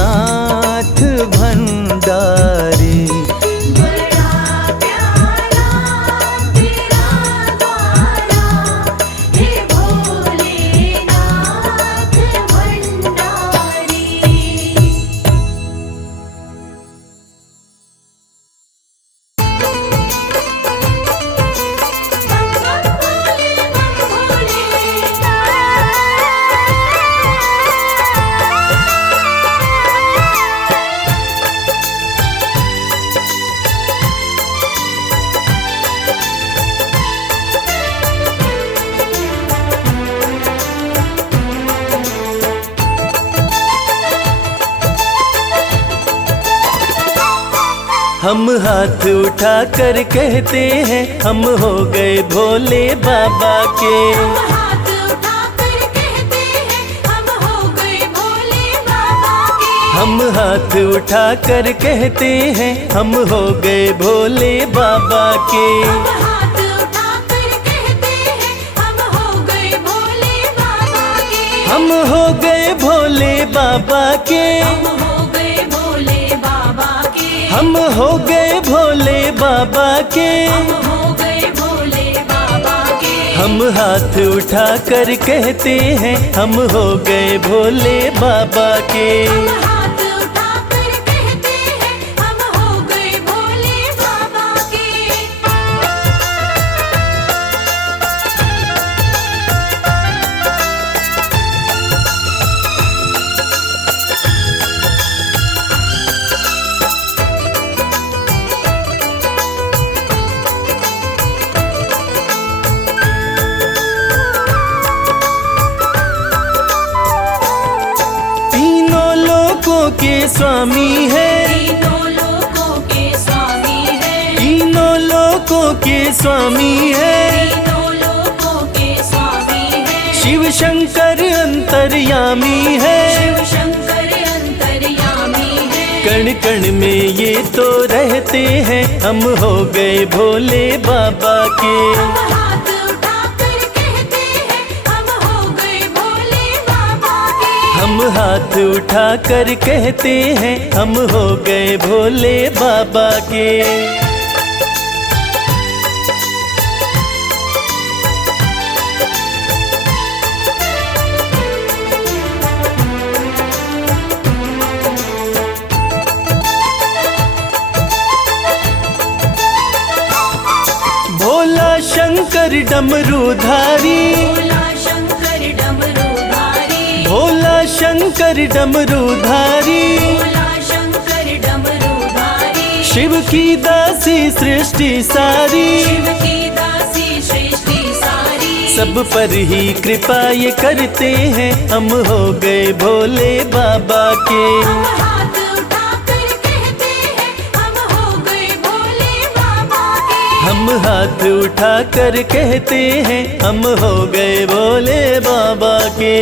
भंडारी। हम हाथ उठा कर कहते हैं हम हो गए भोले बाबा के। हाथ उठाकर कहते हैं हम हो गए भोले बाबा के। हम हाथ उठा कर कहते हैं हम हो गए भोले बाबा के। हाथ उठाकर कहते हैं हम हो गए भोले बाबा के। हम हो गए भोले बाबा के। हम हो गए भोले बाबा के। हम हो गए भोले बाबा के। हम हो गए भोले बाबा के। हम हाथ उठा कर कहते हैं हम हो गए भोले बाबा के। हाथ उठाकर कहते हैं हम हो गए भोले बाबा के। तीनों लोकों के स्वामी है। तीनों लोकों के स्वामी है। तीनों लोकों के स्वामी है। तीनों लोकों के स्वामी है। शिव शंकर अंतर्यामी है। शिव शंकर अंतर्यामी है। कण कण में ये तो रहते हैं हम हो गए भोले बाबा के। हाथ उठाकर कहते हैं हम हो गए भोले बाबा के। हम हाथ उठा कर कहते हैं हम हो गए भोले बाबा के। भोला शंकर डमरूधारी। भोला शंकर डमरूधारी। भोला शंकर डमरूधारी। भोला शंकर डमरूधारी। शिव की दासी सृष्टि सारी। शिव की दासी सृष्टि सारी। सब पर ही कृपा ये करते हैं हम हो गए भोले बाबा के। हाथ उठाकर कहते हैं हम हो गए भोले बाबा के। हम हाथ उठा कर कहते हैं हम हो गए भोले बाबा के।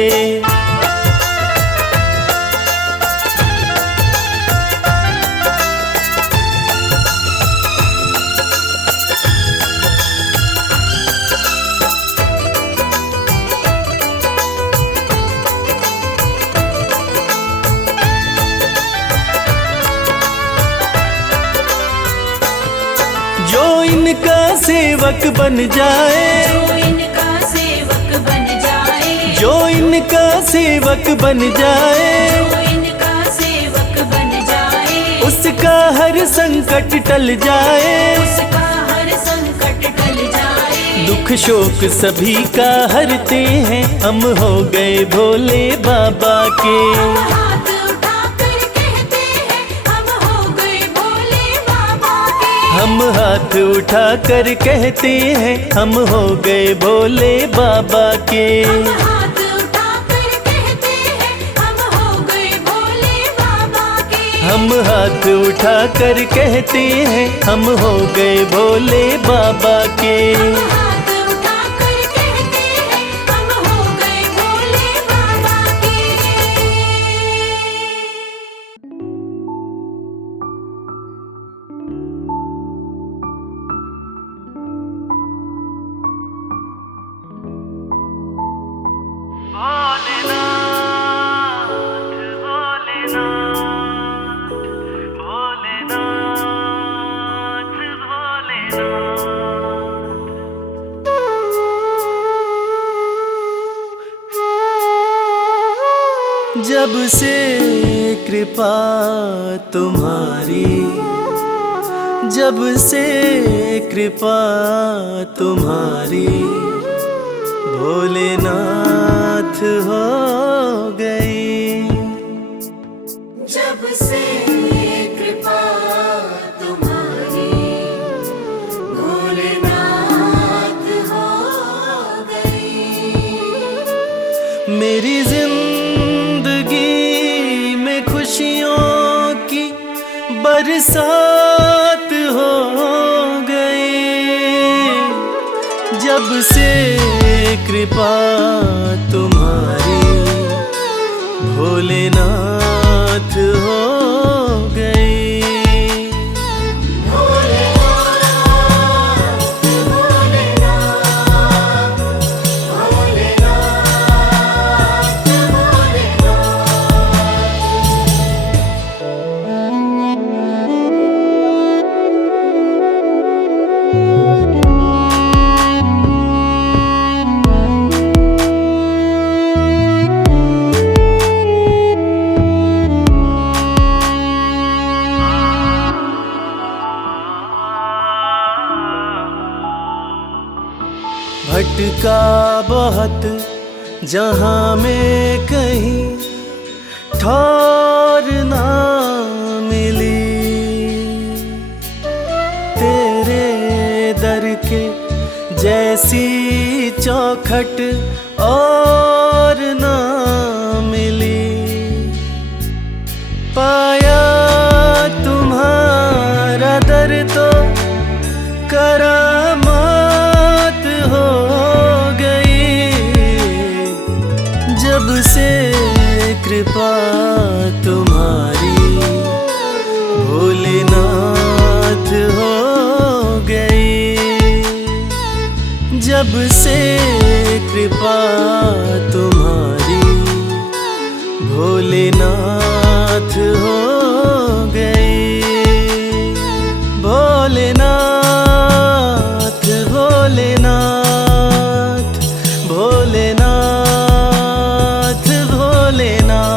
जो इनका सेवक बन जाए। जो इनका सेवक बन जाए। जो इनका सेवक बन जाए। जो इनका सेवक बन जाए। उसका हर संकट टल जाए। उसका हर संकट टल जाए। दुख शोक सभी का हरते हैं हम हो गए भोले बाबा के। हाथ उठाकर कहते हैं हम हो गए भोले बाबा के। हम हाथ उठा कर कहते हैं हम हो गए भोले बाबा के। हाथ उठाकर कहते हैं हम हो गए भोले बाबा के। हम हाथ उठा कर कहते हैं हम हो गए भोले बाबा के। हाथ उठाकर कहते हैं हम हो गए भोले बाबा के। जब से कृपा तुम्हारी। जब से कृपा तुम्हारी भोलेनाथ हो गई। जब से कृपा तुम्हारी भोलेनाथ हो गई। मेरी जिंदगी में खुशियों की बरसात जब से कृपा तुम्हारी भोलेनाथ हो गई। भटका बहुत जहाँ में कहीं ठौर ना मिली, तेरे दर के जैसी चौखट और ना मिली। पाया तुम्हारा दर तो करामात हो गई। जब से कृपा तुम्हारी भोलेनाथ हो गई। जब से कृपा तुम्हारी भोलेनाथ हो गई। भोलेनाथ भोलेनाथ भोलेनाथ भोलेनाथ।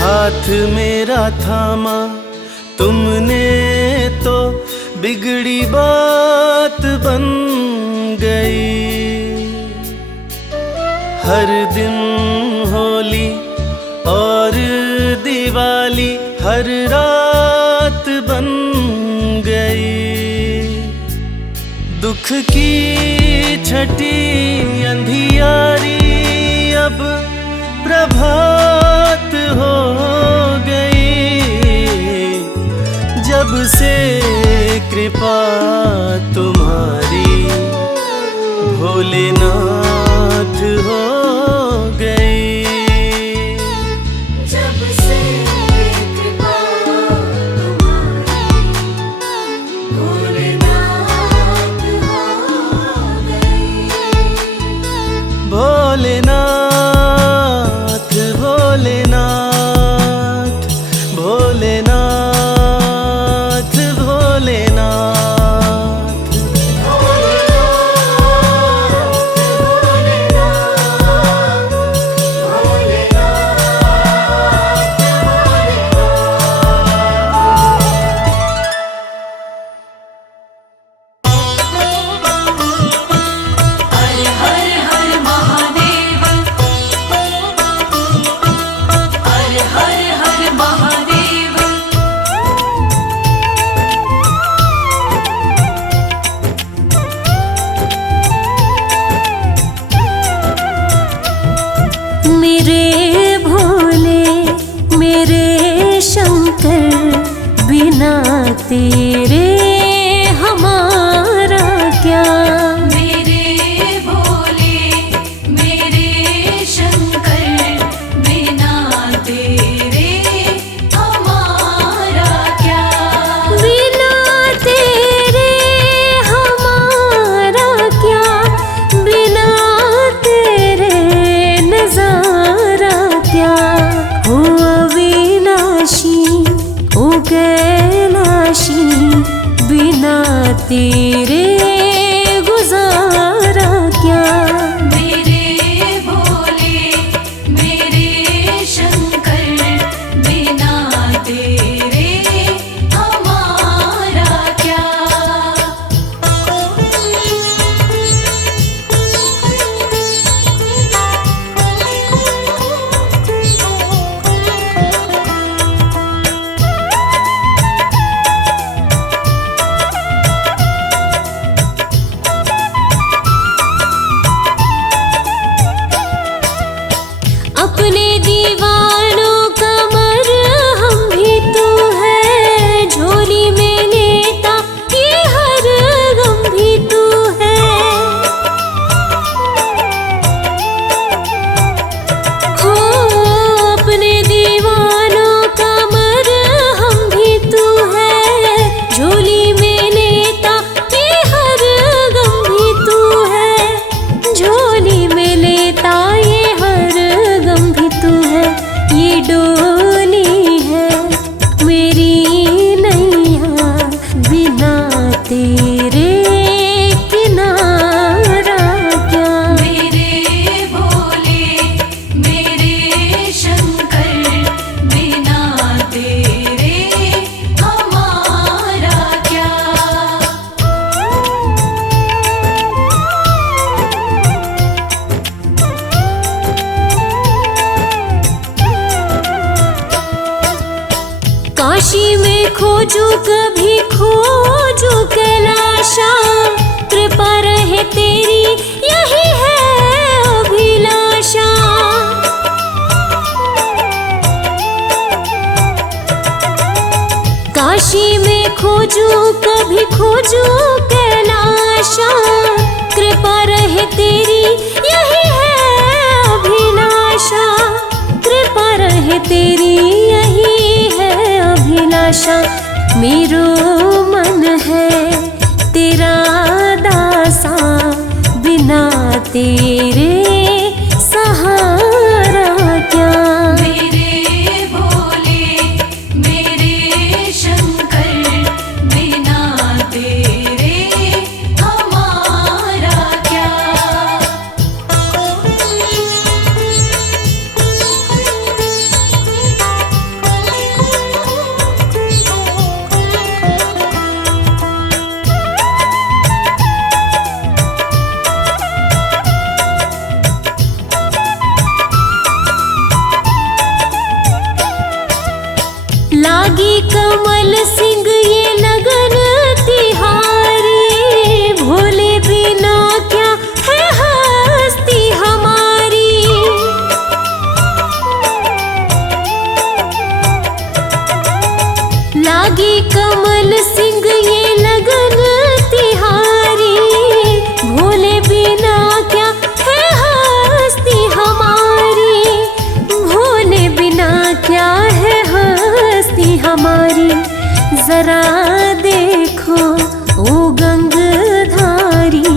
हाथ मेरा थामा तुमने तो बिगड़ी बात बन गई। हर दिन होली और दिवाली हर रात बन गई। दुख की छठी अंधियारी अब प्रभात हो गई। जब से कृपा तुम्हारी भोलेनाथ हो गई। जब से कृपा तुम्हारी भोलेनाथ हो गई। भोलेनाथ भोलेनाथ भोलेनाथ भोलेनाथ। हर हर हर महादेव, हर हर हर महादेव। मेरे भोले मेरे शंकर, बिना तेरे हमारा क्या। मेरे भोले मेरे शंकर, बिना तेरे हमारा क्या। बिना तेरे हमारा क्या, बिना तेरे नजारा क्या। हो अविनाशी ओ कैलाशी, बिना तेरे गुजारा क्या। मेरे भोले मेरे शंकर, बिना तेरे हमारा क्या। खोजू कभी खोजू कैलाशा, कृपा रहे तेरी यही है अभिलाषा। काशी में खोजू कभी खोजू कैलाशा, कृपा रहे तेरी यही है अभिलाषा। कृपा रहे तेरी यही है अभिलाषा। मेरो मन है तेरा दासा, बिना तेरे सहारा क्या। मेरे भोले मेरे शंकर, बिना तेरे हमारा क्या। लागी कमल सिंह ये लगन तिहारी, भोले बिना क्या है हस्ती हमारी। लागी कमल सिंह ये लगन तिहारी, भोले बिना क्या है हस्ती हमारी। भोले बिना क्या है हस्ती हमारी। जरा देखो ओ गंगधारी,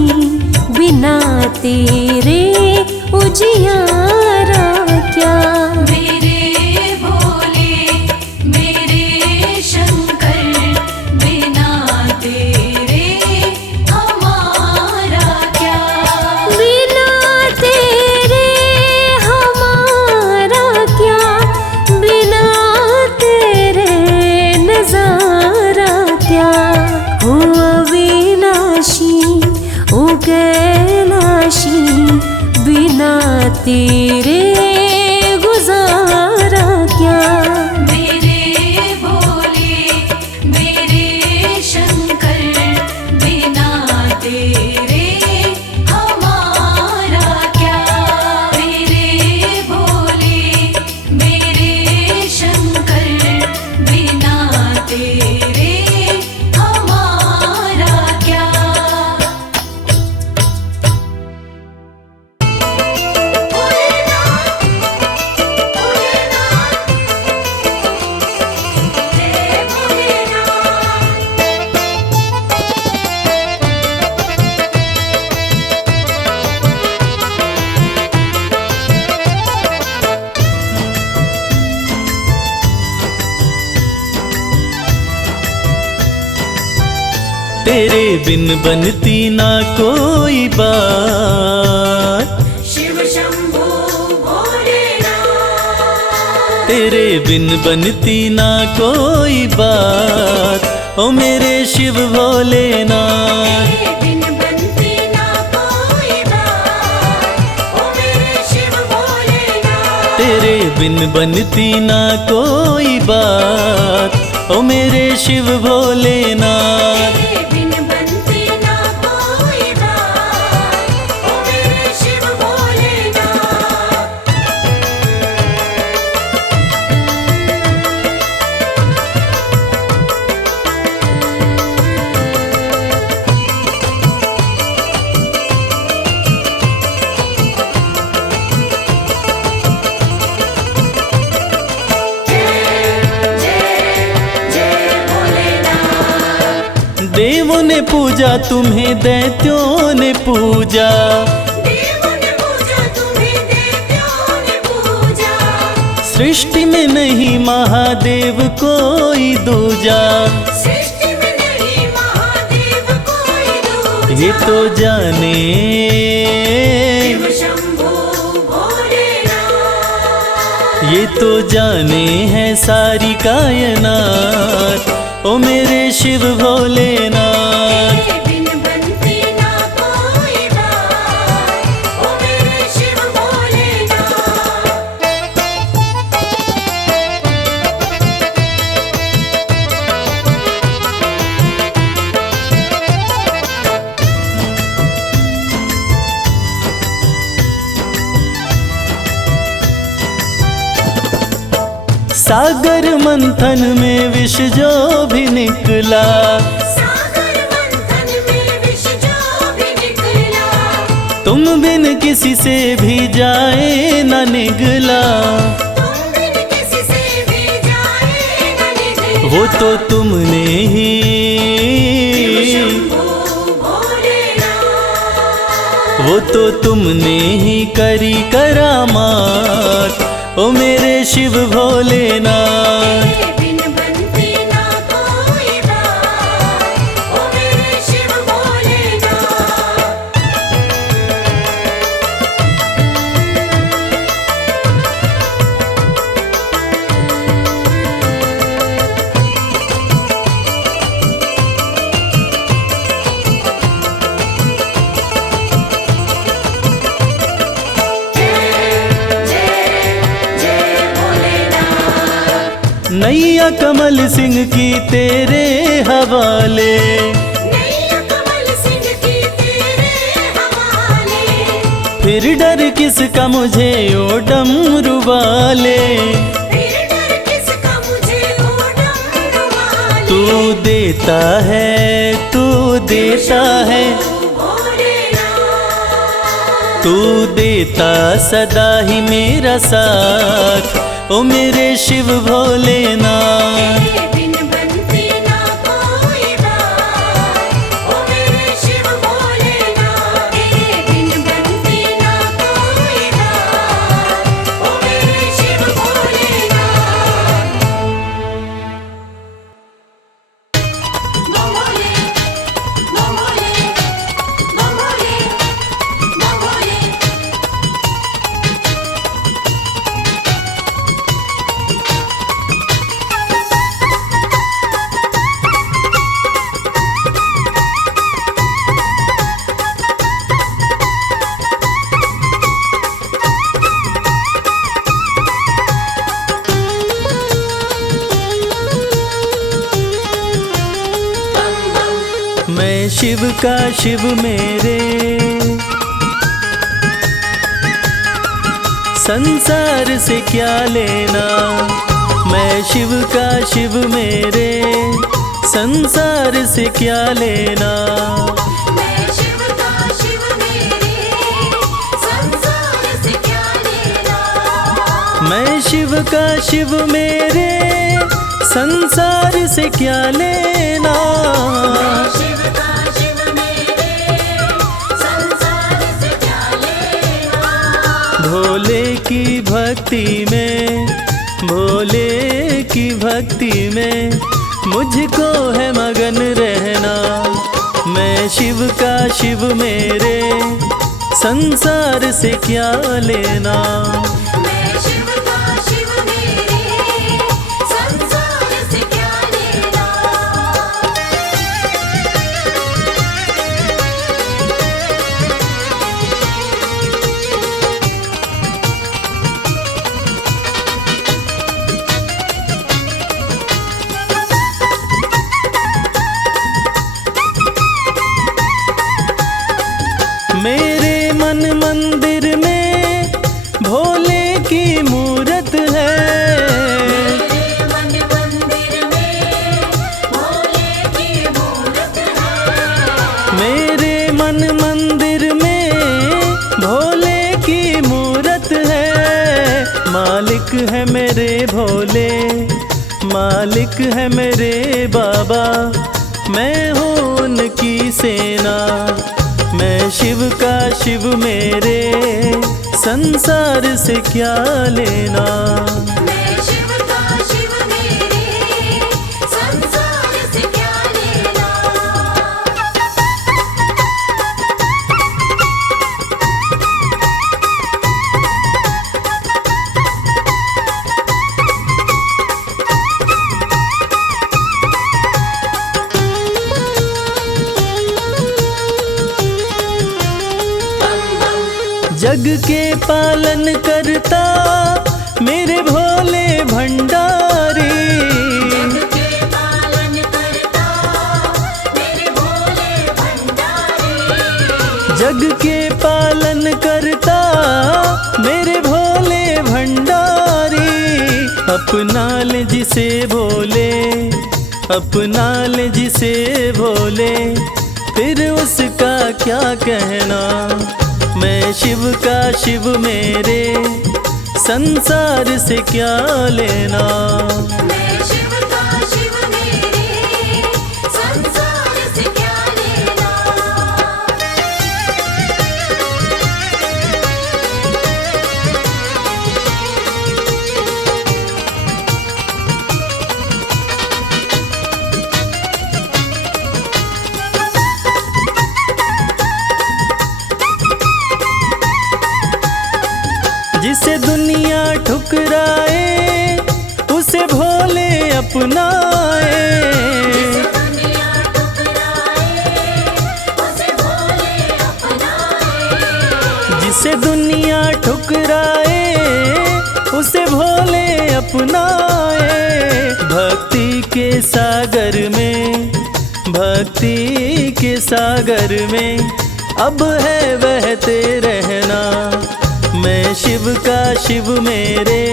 बिना तेरे उजियारा क्या। मेरे भोले मेरे शंकर, बिना तेरे हमारा क्या। बिना तेरे हमारा क्या, बिना तेरे नजारा क्या। ओ अविनाशी ओ कैलाशी, बिना तेरे गुजारा क्या। मेरे भोले मेरे शंकर, बिना तेरे हमारा क्या। मेरे भोले मेरे शंकर, बिना तेरे हमारा क्या। भोलेनाथ भोलेनाथ जय भोलेनाथ। तेरे बिन बनती ना कोई बात, शिव शंभू भोलेनाथ। तेरे बिन बनती ना कोई बात। ओ मेरे शिव भोलेनाथ, तेरे बिन बनती ना कोई बात, ओ मेरे शिव भोलेनाथ। तेरे बिन बनती ना कोई बात। ओ मेरे शिव भोलेनाथ। तेरे बिन बनती ना कोई बात, ओ मेरे शिव भोलेनाथ। देवों ने पूजा तुम्हें, दैत्यों ने पूजा। देवों ने पूजा तुम्हें, दैत्यों ने पूजा। सृष्टि में नहीं महादेव कोई दूजा। सृष्टि में नहीं महादेव कोई दूजा। ये तो जाने शिव शंभू भोलेनाथ। ये तो जाने है सारी कायनात। ओ मेरे शिव भोलेनाथ। तेरे बिन बनती ना कोई बात, ओ मेरे शिव भोलेनाथ। सागर मंथन में विष जो भी निकला, सागर मंथन में विष जो भी निकला, तुम बिन किसी से भी जाए न निगला। तुम बिन किसी से भी जाए न निकला। वो तो तुमने ही, शंभो भोलेनाथ, वो तो तुमने ही करी करामात, ओ मेरे शिव भोलेनाथ। तेरे बिन बनती ना कोई बात, ओ मेरे शिव भोलेनाथ। नैया कमल सिंह की तेरे हवाले, नैया कमल सिंह की तेरे हवाले, फिर डर किसका मुझे ओ डमरू वाले। फिर डर किसका मुझे ओ डमरू वाले। तू देता है, तू देता है, भोलेनाथ, तू देता सदा ही मेरा साथ, ओ मेरे शिव भोलेनाथ। तेरे बिन बनती ना कोई बात, ओ मेरे शिव भोलेनाथ। तेरे बिन बनती ना कोई बात, ओ मेरे शिव भोलेनाथ। भोले, भोले, भोले, भोले। मैं शिव का शिव मेरे, संसार से क्या लेना। मैं शिव का शिव मेरे, संसार से क्या लेना। मैं शिव का शिव मेरे, संसार से क्या लेना। मैं शिव का शिव मेरे, संसार से क्या लेना। शिव का शिव मेरे, संसार से क्या लेना। भोले की भक्ति में, भोले की भक्ति में मुझको है मगन रहना। मैं शिव का शिव मेरे, संसार से क्या लेना। मैं शिव का शिव मेरे, संसार से क्या लेना। मेरे मन मंदिर में भोले की मूरत है। मेरे मन मंदिर में भोले की मूरत है। मेरे मन मंदिर में भोले की मूरत है। मालिक है मेरे भोले, मालिक है मेरे बाबा, मैं हूँ उनकी सेना। मैं शिव का शिव मेरे, संसार से क्या लेना। मैं शिव का शिव मेरे, संसार से क्या लेना। जग के पालन करता मेरे भोले भंडारी। जग के पालन करता मेरे भोले भंडारी। जग के पालन करता मेरे भोले भंडारी। अपना ले जिसे भोले, अपना ले जिसे भोले, फिर उसका क्या कहना। मैं शिव का शिव मेरे, संसार से क्या लेना। मैं शिव का शिव मेरे, संसार से क्या लेना। जिसे दुनिया ठुकराए उसे भोले अपनाए। दुनिया ठुकराए, उसे भोले अपनाए। जिसे दुनिया ठुकराए उसे भोले अपनाए। भक्ति के सागर में, भक्ति के सागर में अब है बहते रहना। मैं शिव का शिव मेरे,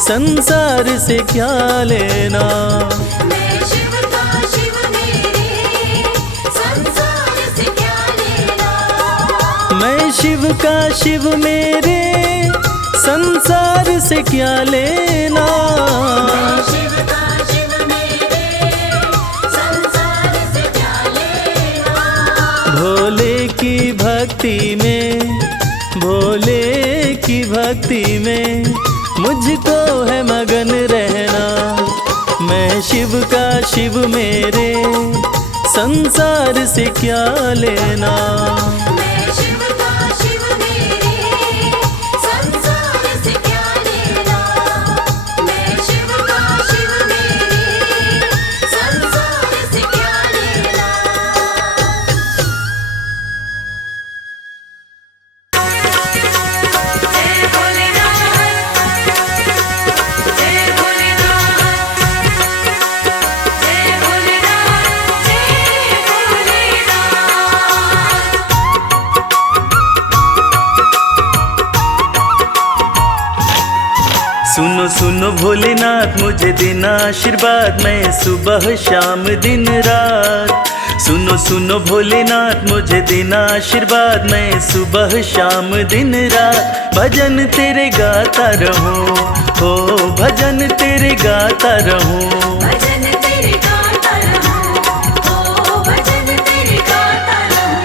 संसार से क्या लेना। मैं शिव का शिव मेरे, संसार से क्या लेना। मैं शिव का शिव मेरे, संसार से क्या लेना। मैं शिव का शिव मेरे, संसार से क्या लेना। भोले की भक्ति में, भोले की भक्ति में मुझको है मगन रहना। मैं शिव का शिव मेरे, संसार से क्या लेना। मैं शिव का शिव मेरे, संसार से क्या लेना। मैं शिव का शिव मेरे, संसार से क्या लेना। जय भोलेनाथ, जय भोलेनाथ, जय भोलेनाथ, जय भोलेनाथ। सुनो सुनो भोलेनाथ मुझे देना आशीर्वाद, मैं सुबह शाम दिन रात। सुनो सुनो भोलेनाथ मुझे देना आशीर्वाद, मैं सुबह शाम दिन रात भजन तेरे गाता रहूं, हो भजन तेरे गाता रहूं। भजन तेरे गाता रहूं, ओ भजन तेरे गाता रहूं।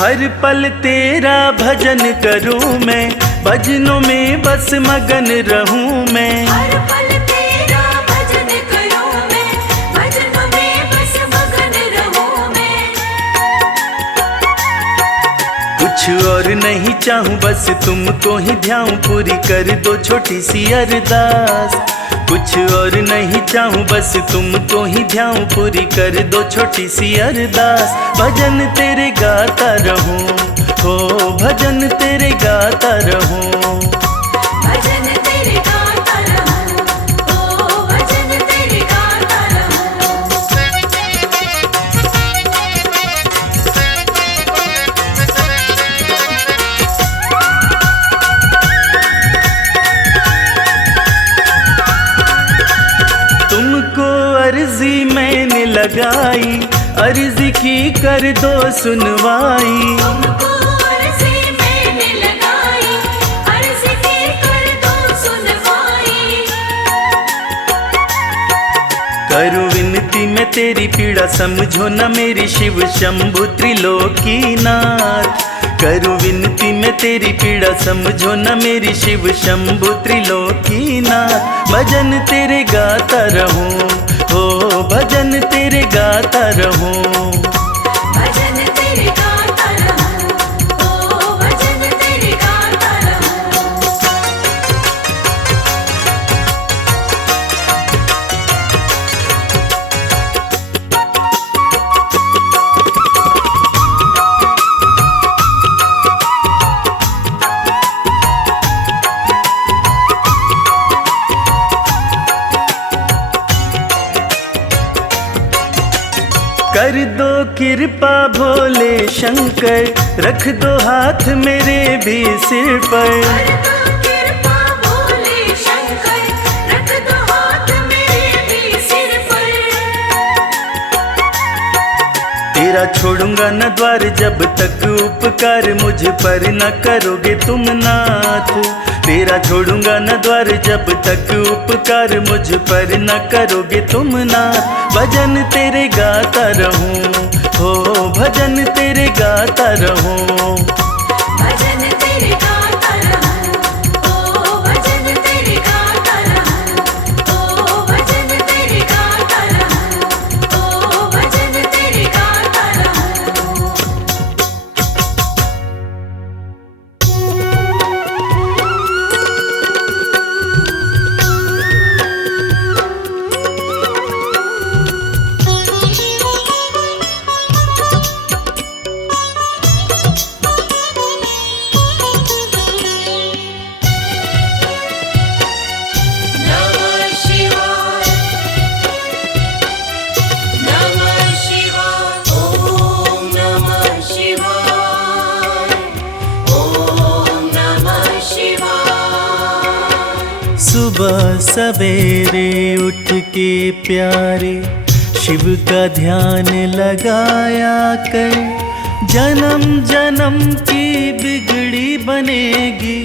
हर पल तेरा भजन करूं मैं, भजनों में बस मगन रहूं मैं। हर पल तेरा भजन करूं मैं, भजनों में बस मगन रहूं मैं। कुछ और नहीं चाहूं बस तुमको ही ध्याऊं, पूरी कर दो छोटी सी अरदास। कुछ और नहीं चाहूं बस तुमको ही ध्याऊं, पूरी कर दो छोटी सी अरदास। भजन तेरे गाता रहूं, हो भजन तेरे गाता रहूं। भजन तेरे गाता रहूं, ओ भजन तेरे गाता रहूं। तुमको अर्जी मैंने लगाई, अर्जी की कर दो सुनवाई। तुमको अर्जी मैंने लगाई, अर्जी की कर दो सुनवाई। करूं विनती मैं तेरी पीड़ा समझो न मेरी, शिव शंभु त्रिलोकीनाथ। करूं विनती मैं तेरी पीड़ा समझो न मेरी, शिव शंभु त्रिलोकीनाथ। भजन तेरे गाता रहूं, हो भजन तेरे गाता रहूं। भजन तेरे गाता रहूं, ओ भजन तेरे गाता रहूं। कर दो कृपा भोले शंकर, रख दो हाथ मेरे भी सिर पर। कर दो कृपा भोले शंकर, रख दो हाथ मेरे भी सिर पर। तेरा छोड़ूंगा न द्वार जब तक उपकार मुझ पर न करोगे तुम नाथ। तेरा छोड़ूंगा न द्वार जब तक उपकार मुझ पर न करोगे तुम नाथ। भजन तेरे गाता रहूं, हो भजन तेरे गाता रहूं। भजन तेरे गाता रहूं, ओ भजन तेरे गाता रहूं, ओ भजन तेरे गाता रहूं, ओ भजन तेरे गाता रहूं। नमः शिवाय, नमः शिवाय, ओम नमः शिवाय, ओम नमः शिवाय। सुबह सवेरे उठ के प्यारे शिव का ध्यान लगाया कर। जन्म जन्म की बिगड़ी बनेगी,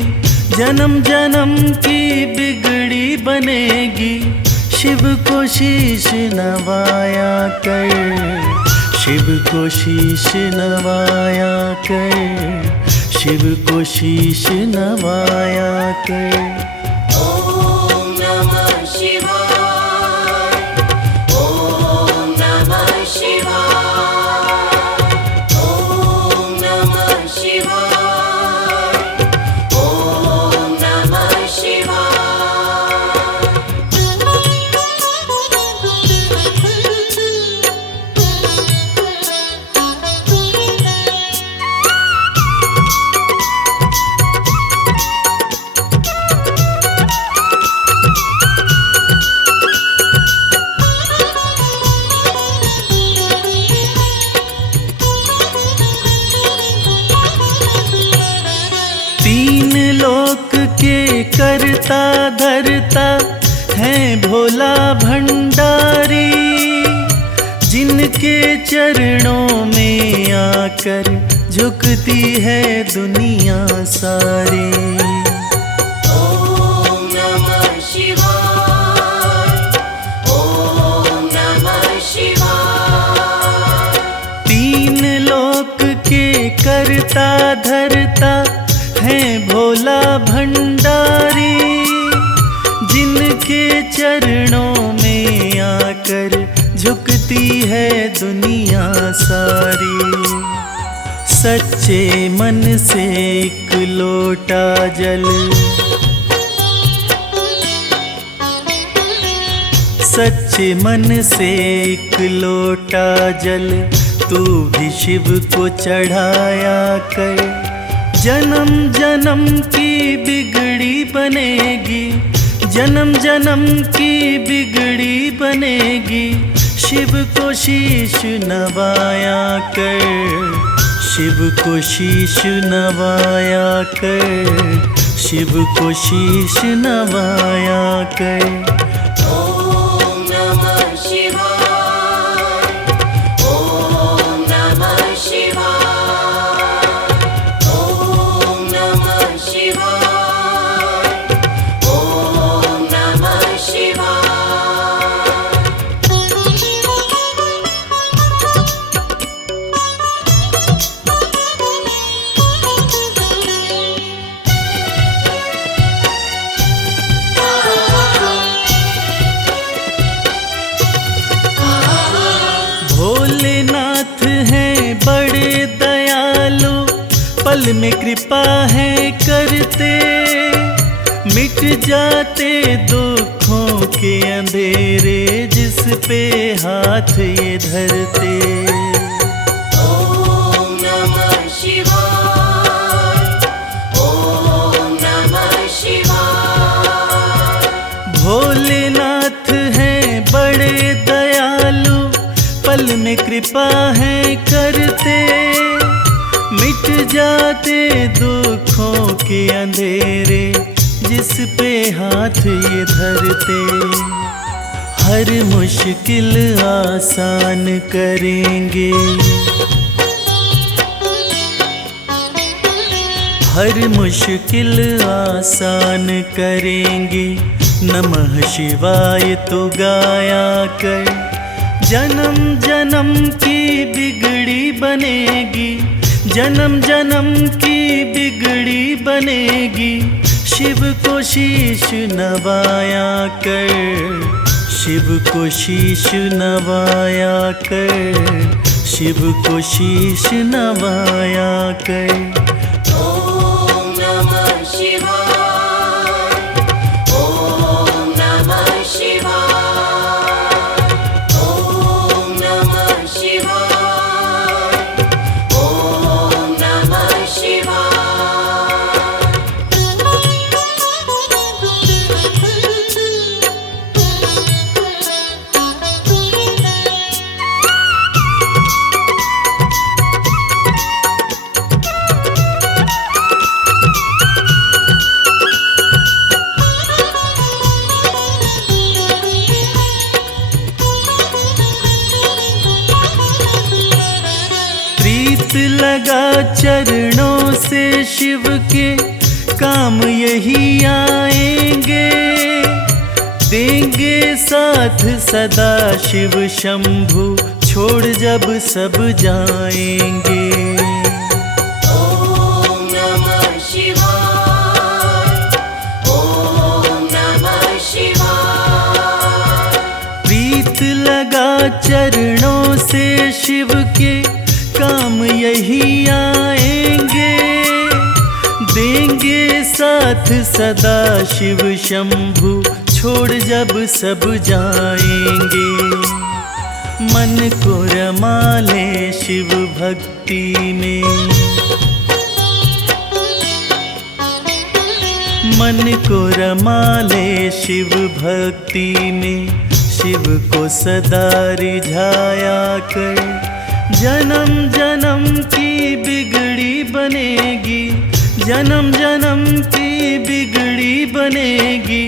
जन्म जन्म की बिगड़ी बनेगी। शिव को शीश नवाया कर, शिव को शीश नवाया कर, शिव को शीश नवाया कर। ओम नमः शिवाय, ओम नमः शिवाय, ओम नमः शिवाय, ओम नमः शिवाय। तीन लोक के करता धरता है भोला भंडारी। जिनके चरणों में आकर झुकती है दुनिया सारी। ओम नमः शिवाय, ओम नमः शिवाय। तीन लोक के करता धरता है भोला भंडारी। जिनके चरणों में आकर झुकती है दुनिया सारी। सच्चे मन से एक लोटा जल, सच्चे मन से एक लोटा जल तू भी शिव को चढ़ाया कर। जन्म जन्म की बिगड़ी बनेगी, जन्म जन्म की बिगड़ी बनेगी। शिव को शीश नवाया कर, शिव को शीश नवाया कर, शिव को शीश नवाया कर। ओम नमः शिवाय, ओम नमः शिवाय, ओम नमः शिवाय, ओम नमः शिवाय। भोलेनाथ हैं बड़े दयालु, पल में कृपा है करते। मिट जाते दुखों के अंधेरे जिस पे हाथ ये धरते। ओम नमः शिवाय, ओम नमः शिवाय। भोलेनाथ हैं बड़े दयालु, पल में कृपा है करते, मिट जाते दुखों के अंधेरे, जिस पे हाथ ये धरते। हर मुश्किल आसान करेंगे, हर मुश्किल आसान करेंगे। नमः शिवाय तो गाया कर, जन्म जन्म की बिगड़ी बनेगी, जन्म जन्म की बिगड़ी बनेगी। शिव को शीश नवाया कर, शिव को शीश नवाया कर, शिव को शीश नवाया कर। ओम नमः शिवाय, ओम नमः शिवाय, ओम नमः शिवाय, ओम नमः शिवाय। प्रीत लगा चरणों से शिव के, काम यही आएंगे। देंगे साथ सदा शिव शंभु, छोड़ जब सब जाएंगे। ओम नमः शिवाय, ओम नमः शिवाय। प्रीत लगा चरणों से शिव के, काम यही आएंगे। देंगे साथ सदा शिव शंभु, छोड़ जब सब जाएंगे। मन को रमा ले शिव भक्ति में, मन को रमा ले शिव भक्ति में। शिव को सदा रिझाया कर, जन्म जन्म की बिगड़ी बनेगी, जन्म जन्म की बिगड़ी बनेगी।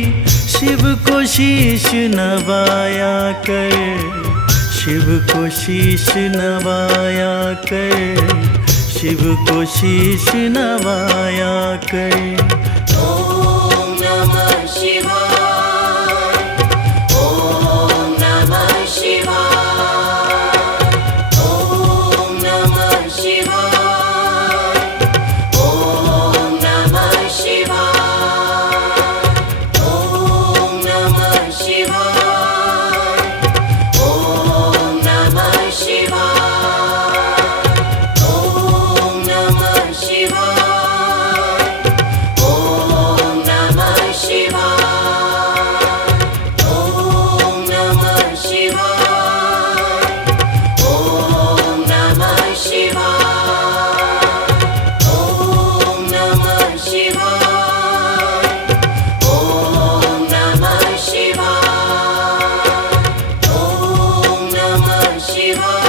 शिव को शीश नवाया कर, शिव को शीश नवाया कर, शिव को शीश नवाया कर। ओम नमः शिवाय, ओम नमः शिवाय, ओम नमः शिवाय, ओम नमः शिवाय, ओम नमः शिवाय, ओम नमः शिवाय, ओम नमः शिवाय, ओम नमः शिवाय, ओम नमः शिवाय, ओम नमः शिवाय, ओम नमः शिवाय, ओम नमः शिवाय, ओम नमः शिवाय।